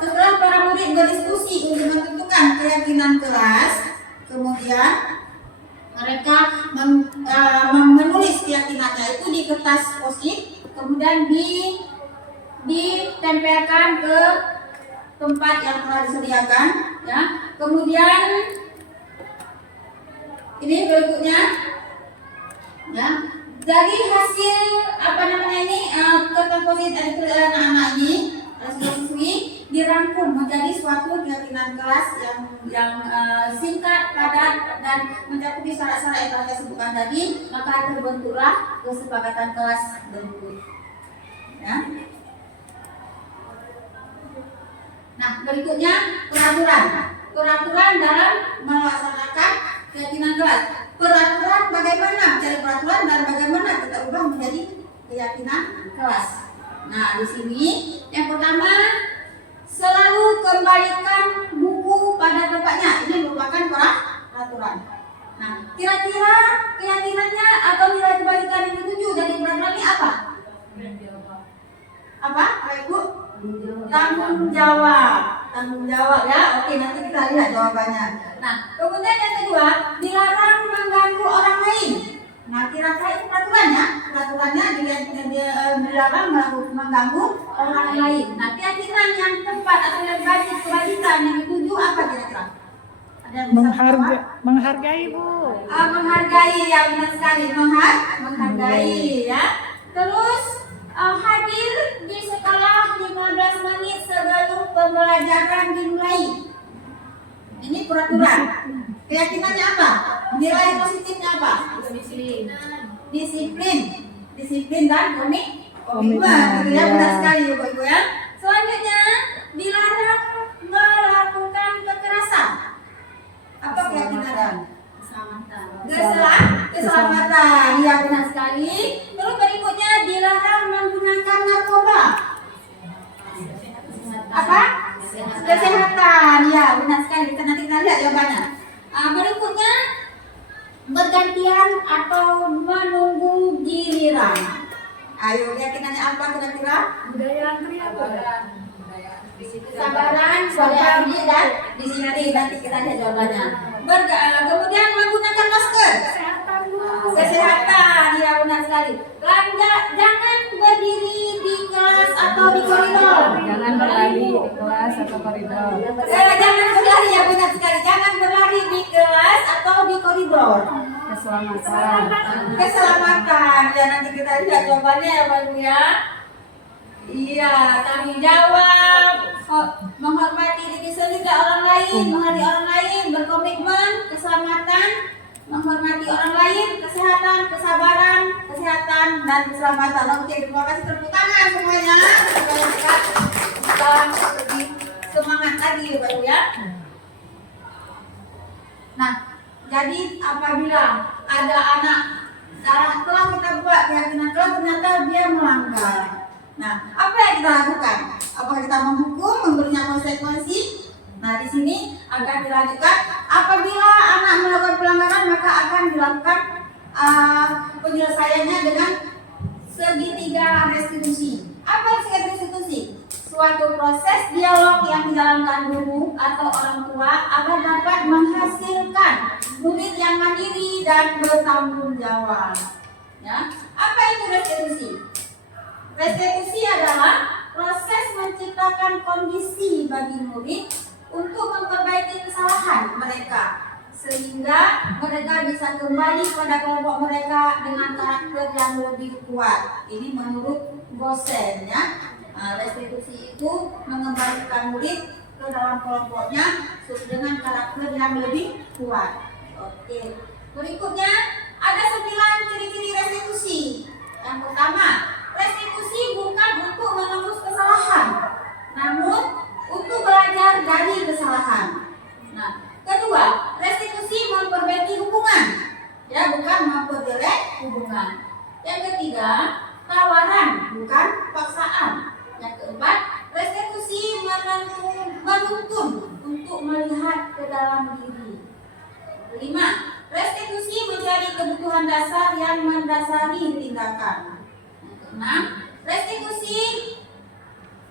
setelah para murid berdiskusi untuk menentukan keyakinan kelas, kemudian mereka menulis keyakinannya itu di kertas post-it, kemudian ditempelkan ke tempat yang telah disediakan, ya. Kemudian ini berikutnya, ya. Dari hasil kertas post-it dari anak-anak ini, siswi dirangkum menjadi suatu keyakinan kelas yang singkat, padat, dan mencakupi syarat-syarat yang telah saya sebutkan tadi, maka terbentuklah kesepakatan kelas berikut. Ya. Nah, berikutnya peraturan dalam melaksanakan keyakinan kelas. Peraturan bagaimana mencari peraturan dan bagaimana kita ubah menjadi keyakinan kelas. Nah, di sini yang pertama, selalu kembalikan buku pada tempatnya. Ini merupakan peraturan. Nah, kira-kira keyakinannya atau nilai kebalikan yang dituju dari peraturan ini apa? Apa, Ibu? Tanggung jawab ya. Oke, nanti kita lihat jawabannya. Nah, kemudian yang kedua, dilarang mengganggu orang lain. Nah, kira-kira itu peraturannya dilarang mengganggu orang lain. Nah, keyakinan yang tepat atau yang kebalikan yang dituju apa kira-kira? Ada yang bisa Menghargai, Bu. Menghargai, ya benar sekali. Menghargai ya. Terus hadir di sekolah 15 menit sebelum pembelajaran dimulai. Ini peraturan. Keyakinannya apa? Nilai positifnya apa? Disiplin dan komitmen. Gitu ya, benar sekali Ibu-ibu ya. Selanjutnya, dilarang melakukan kekerasan. Apa keyakinannya? Keselamatan. Iya, benar sekali. Terus berikutnya, dilarang menggunakan narkoba. Apa? Kesehatan. Ya, benar sekali. Nanti kita lihat jawabannya. Berikutnya, bergantian atau menunggu giliran. Ayo, keyakinannya apa kira-kira? Budaya antri apa? Kesabaran, budaya antri, dan disiplin. Nanti kita lihat jawabannya. Kemudian menggunakan masker. Kesehatan, ya benar sekali. Jangan berdiri di kelas atau di koridor. Jangan berlari di kelas atau koridor. Jangan berlari, ya benar sekali. Jangan berlari di kelas atau di koridor. Keselamatan. Ya, nanti kita lihat jawabannya ya Pak Ibu ya. Iya, tanggung jawab, menghormati diri sendiri dan orang lain, menghargai orang lain, berkomitmen, keselamatan, menghormati orang lain, kesehatan, kesabaran, kesehatan, dan keselamatan. Oke, terima kasih, tepuk tangan semuanya. Supaya kita lebih semangat lagi ya Pak Ibu ya. Nah, jadi apabila ada anak telah kita buat keyakinan kelas ternyata dia melanggar. Nah, apa yang kita lakukan? Apakah kita menghukum, memberinya konsekuensi? Nah, di sini akan dilanjutkan. Apabila anak melakukan pelanggaran, maka akan dilakukan penyelesaiannya dengan segitiga restitusi. Apa segitiga restitusi? Suatu proses dialog yang dijalankan guru atau orang tua agar dapat menghasilkan murid yang mandiri dan bertanggung jawab. Ya, apa itu restitusi? Restitusi adalah proses menciptakan kondisi bagi murid untuk memperbaiki kesalahan mereka sehingga mereka bisa kembali pada kelompok mereka dengan karakter yang lebih kuat. Ini menurut Gosen ya. Restitusi itu mengembalikan murid ke dalam kelompoknya dengan karakter yang lebih kuat. Oke. Berikutnya ada 9 ciri-ciri restitusi. Yang pertama, restitusi bukan untuk menembus kesalahan, namun untuk belajar dari kesalahan. Nah, kedua, restitusi memperbaiki hubungan, ya bukan memperjelek hubungan. Yang ketiga, tawaran bukan paksaan. Yang keempat, restitusi menuntun untuk melihat ke dalam diri. Kelima, restitusi menjadi kebutuhan dasar yang mendasari tindakan. Yang keenam, restitusi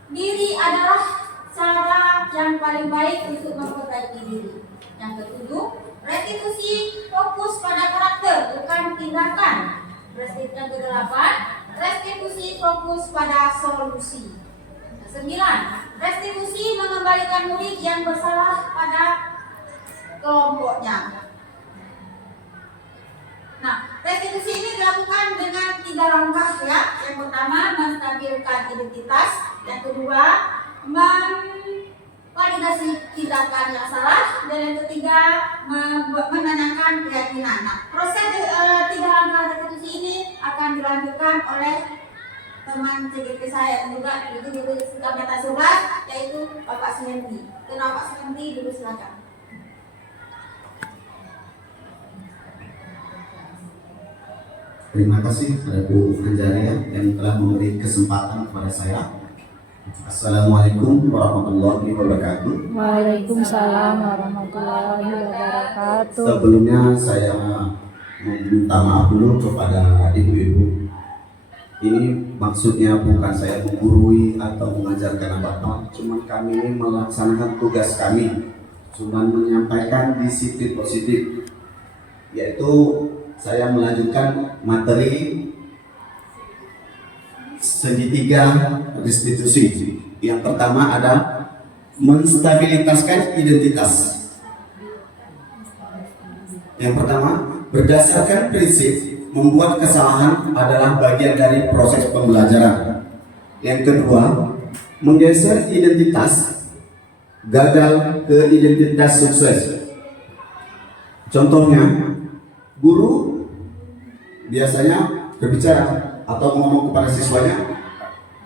diri adalah cara yang paling baik untuk memperbaiki diri. Yang ketujuh, restitusi fokus pada karakter bukan tindakan. Yang kedelapan, restitusi fokus pada solusi. 9. Restitusi mengembalikan murid yang bersalah pada kelompoknya. Nah, restitusi ini dilakukan dengan 3 langkah ya. Yang pertama, menstabilkan identitas. Yang kedua, memvalidasi tindakan yang salah. Dan yang ketiga, menanyakan keyakinan. Nah, proses 3 langkah restitusi ini akan dilanjutkan oleh teman CGP saya juga, itu di Kabineta 11, yaitu Bapak Suhendi. Bapak Suhendi dulu silakan. Terima kasih kepada Bu Anzaria yang telah memberi kesempatan kepada saya. Assalamualaikum warahmatullahi wabarakatuh. Waalaikumsalam warahmatullahi wabarakatuh. Sebelumnya saya meminta maaf dulu kepada ibu-ibu. Ini maksudnya bukan saya menggurui atau mengajarkan apa-apa, cuma kami ini melaksanakan tugas kami, cuma menyampaikan disiplin positif, yaitu saya melanjutkan materi segitiga restitusi. Yang pertama ada menstabilitaskan identitas. Yang pertama, berdasarkan prinsip membuat kesalahan adalah bagian dari proses pembelajaran. Yang kedua, menggeser identitas gagal ke identitas sukses. Contohnya, guru biasanya berbicara atau ngomong kepada siswanya,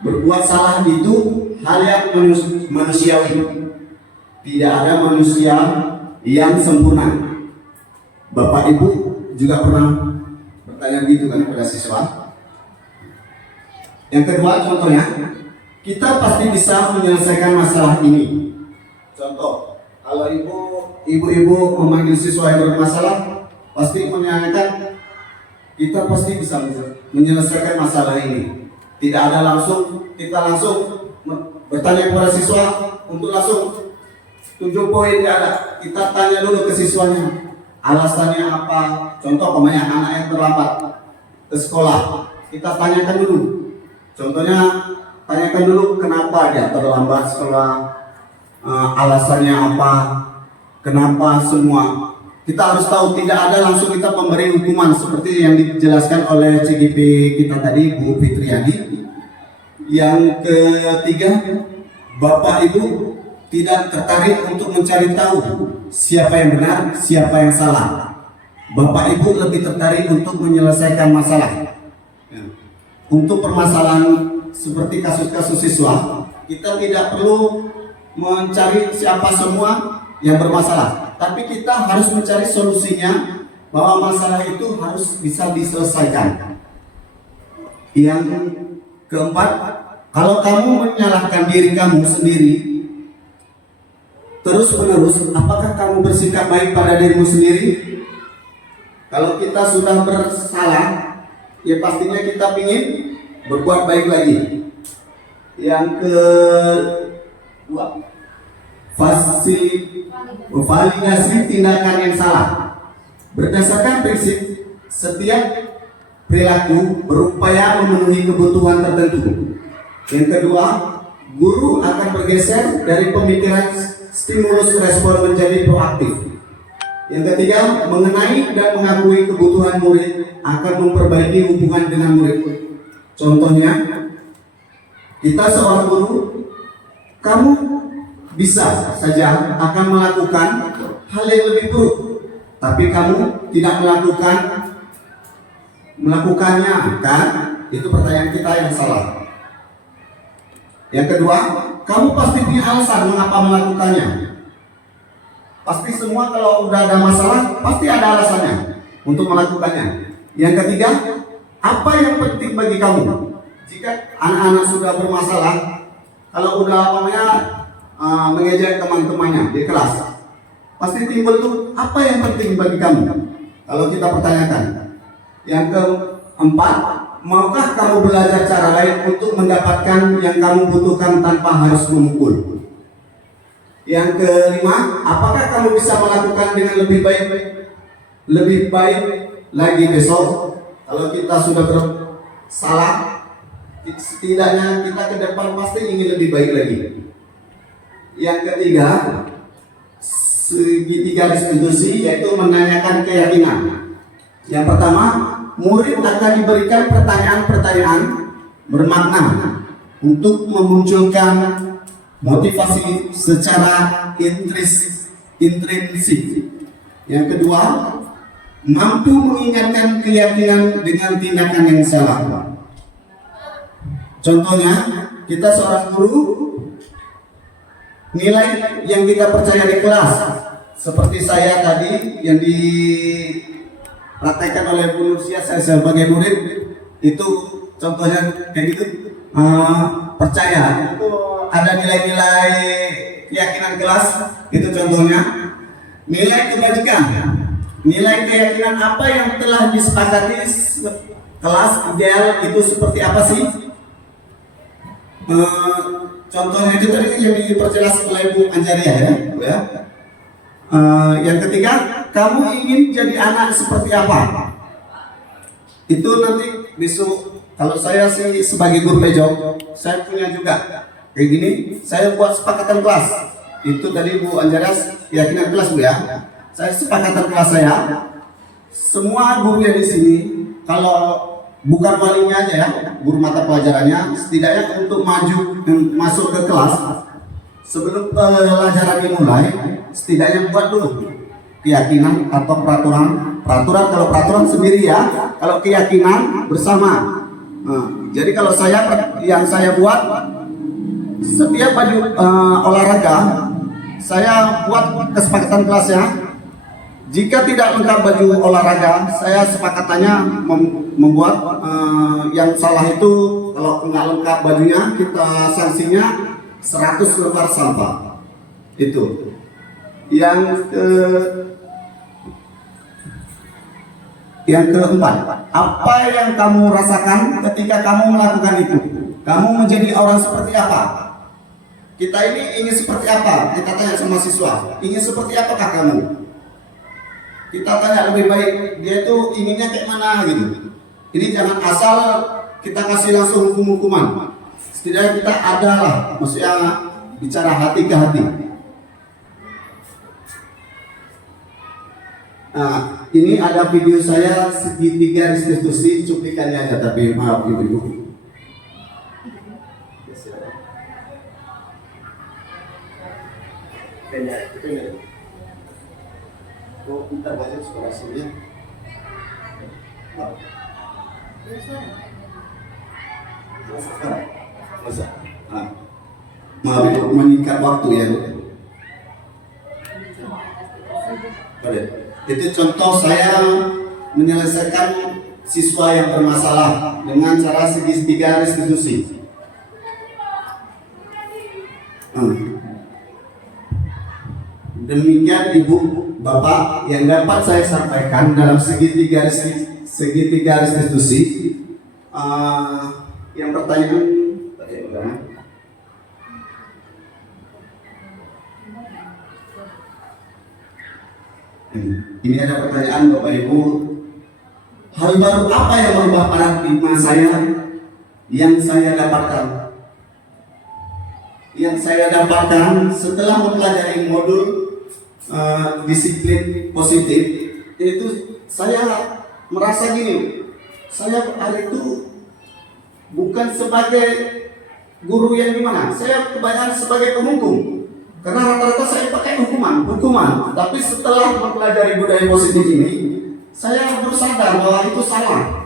berbuat salah itu hal yang manusiawi. Tidak ada manusia yang sempurna. Bapak Ibu juga pernah bertanya begitu kan kepada siswa. Yang kedua, contohnya, kita pasti bisa menyelesaikan masalah ini. Contoh, kalau ibu-ibu memanggil siswa yang bermasalah, pasti menanyakan, kita pasti bisa menyelesaikan masalah ini. Tidak ada kita langsung bertanya kepada siswa untuk langsung tunjuk poin. Tidak ada. Kita tanya dulu ke siswanya, alasannya apa. Contoh pemain anak yang terlambat ke sekolah, kita tanyakan dulu. Contohnya, tanyakan dulu kenapa dia terlambat sekolah, alasannya apa, kenapa semua. Kita harus tahu, tidak ada langsung kita memberi hukuman seperti yang dijelaskan oleh CGP kita tadi, Bu Fitriani. Yang ketiga, Bapak Ibu tidak tertarik untuk mencari tahu siapa yang benar, siapa yang salah. Bapak Ibu lebih tertarik untuk menyelesaikan masalah. Untuk permasalahan seperti kasus-kasus siswa, kita tidak perlu mencari siapa semua yang bermasalah, tapi kita harus mencari solusinya bahwa masalah itu harus bisa diselesaikan. Yang keempat, kalau kamu menyalahkan diri kamu sendiri terus-menerus, apakah kamu bersikap baik pada dirimu sendiri? Kalau kita sudah bersalah, ya pastinya kita ingin berbuat baik lagi. Yang kedua, validasi tindakan yang salah. Berdasarkan prinsip, setiap perilaku berupaya memenuhi kebutuhan tertentu. Yang kedua, guru akan bergeser dari pemikiran stimulus respon menjadi proaktif. Yang ketiga, mengenai dan mengakui kebutuhan murid akan memperbaiki hubungan dengan murid. Contohnya, kita seorang guru, kamu bisa saja akan melakukan hal yang lebih buruk, tapi kamu tidak melakukannya, kan? Itu pertanyaan kita yang salah. Yang kedua, kamu pasti punya alasan mengapa melakukannya. Pasti semua kalau udah ada masalah, pasti ada alasannya untuk melakukannya. Yang ketiga, apa yang penting bagi kamu? Jika anak-anak sudah bermasalah, kalau udah mengejek teman-temannya di kelas, pasti timbul tuh apa yang penting bagi kamu? Kalau kita pertanyakan. Yang keempat, maukah kamu belajar cara lain untuk mendapatkan yang kamu butuhkan tanpa harus memukul? Yang kelima, apakah kamu bisa melakukan dengan lebih baik lagi besok? Kalau kita sudah bersalah, setidaknya kita ke depan pasti ingin lebih baik lagi. Yang ketiga, segitiga institusi, yaitu menanyakan keyakinan. Yang pertama, murid akan diberikan pertanyaan-pertanyaan bermakna untuk memunculkan motivasi secara intrinsik. Yang kedua, mampu mengingatkan keyakinan dengan tindakan yang salah. Contohnya, kita seorang guru, nilai yang kita percaya di kelas, seperti saya tadi yang dipraktekkan oleh Bu Nursia, saya sebagai murid, itu contohnya kayak gitu, percaya. Itu ada nilai-nilai keyakinan kelas, itu contohnya. Nilai kebajikan, nilai keyakinan apa yang telah disepakati kelas ideal itu seperti apa sih? Contohnya itu tadi yang diperjelas oleh Bu Anjaria ya. Yang ketiga, kamu ingin jadi anak seperti apa? Itu nanti besok, kalau saya sih sebagai guru pejok, saya punya juga kayak gini, saya buat sepakatan kelas. Itu tadi Bu Anjaria keyakinan kelas Bu ya. Saya sepakatan kelas saya, semua guru yang di sini, kalau bukan walinya aja ya, guru mata pelajarannya, setidaknya untuk masuk ke kelas, sebelum pelajaran dimulai, setidaknya buat dulu keyakinan atau peraturan. Kalau peraturan sendiri ya, kalau keyakinan bersama. Jadi kalau yang saya buat, setiap baju olahraga, saya buat kesepakatan kelasnya. Jika tidak lengkap baju olahraga, saya sepakatannya membuat yang salah itu, kalau nggak lengkap bajunya, kita sanksinya 100 lembar sampah. Itu. Yang keempat, apa yang kamu rasakan ketika kamu melakukan itu? Kamu menjadi orang seperti apa? Kita ini ingin seperti apa? Kita tanya sama siswa, ingin seperti apakah kamu? Kita tanya lebih baik, dia itu inginnya kayak mana gitu. Ini jangan asal kita kasih langsung hukuman. Setidaknya kita ada lah, maksudnya bicara hati ke hati. Nah, ini ada video saya segitiga restitusi, cuplikannya aja, tapi maaf ibu-ibu. Oh, bentar aja suara sini. Maaf ibu, meningkat waktu ya. Itu contoh saya menyelesaikan siswa yang bermasalah dengan cara segitiga restitusi. Demikian Ibu Bapak yang dapat saya sampaikan dalam segitiga restitusi. Yang pertanyaan ini ada pertanyaan Bapak Ibu, hal baru apa yang merubah paradigma saya yang saya dapatkan? Yang saya dapatkan setelah mempelajari modul disiplin positif itu, saya merasa gini, saya hari itu bukan sebagai guru yang gimana, saya kebanyakan sebagai penghukum. Karena rata-rata saya pakai hukuman. Tapi setelah mempelajari budaya positif ini, saya baru sadar bahwa itu salah.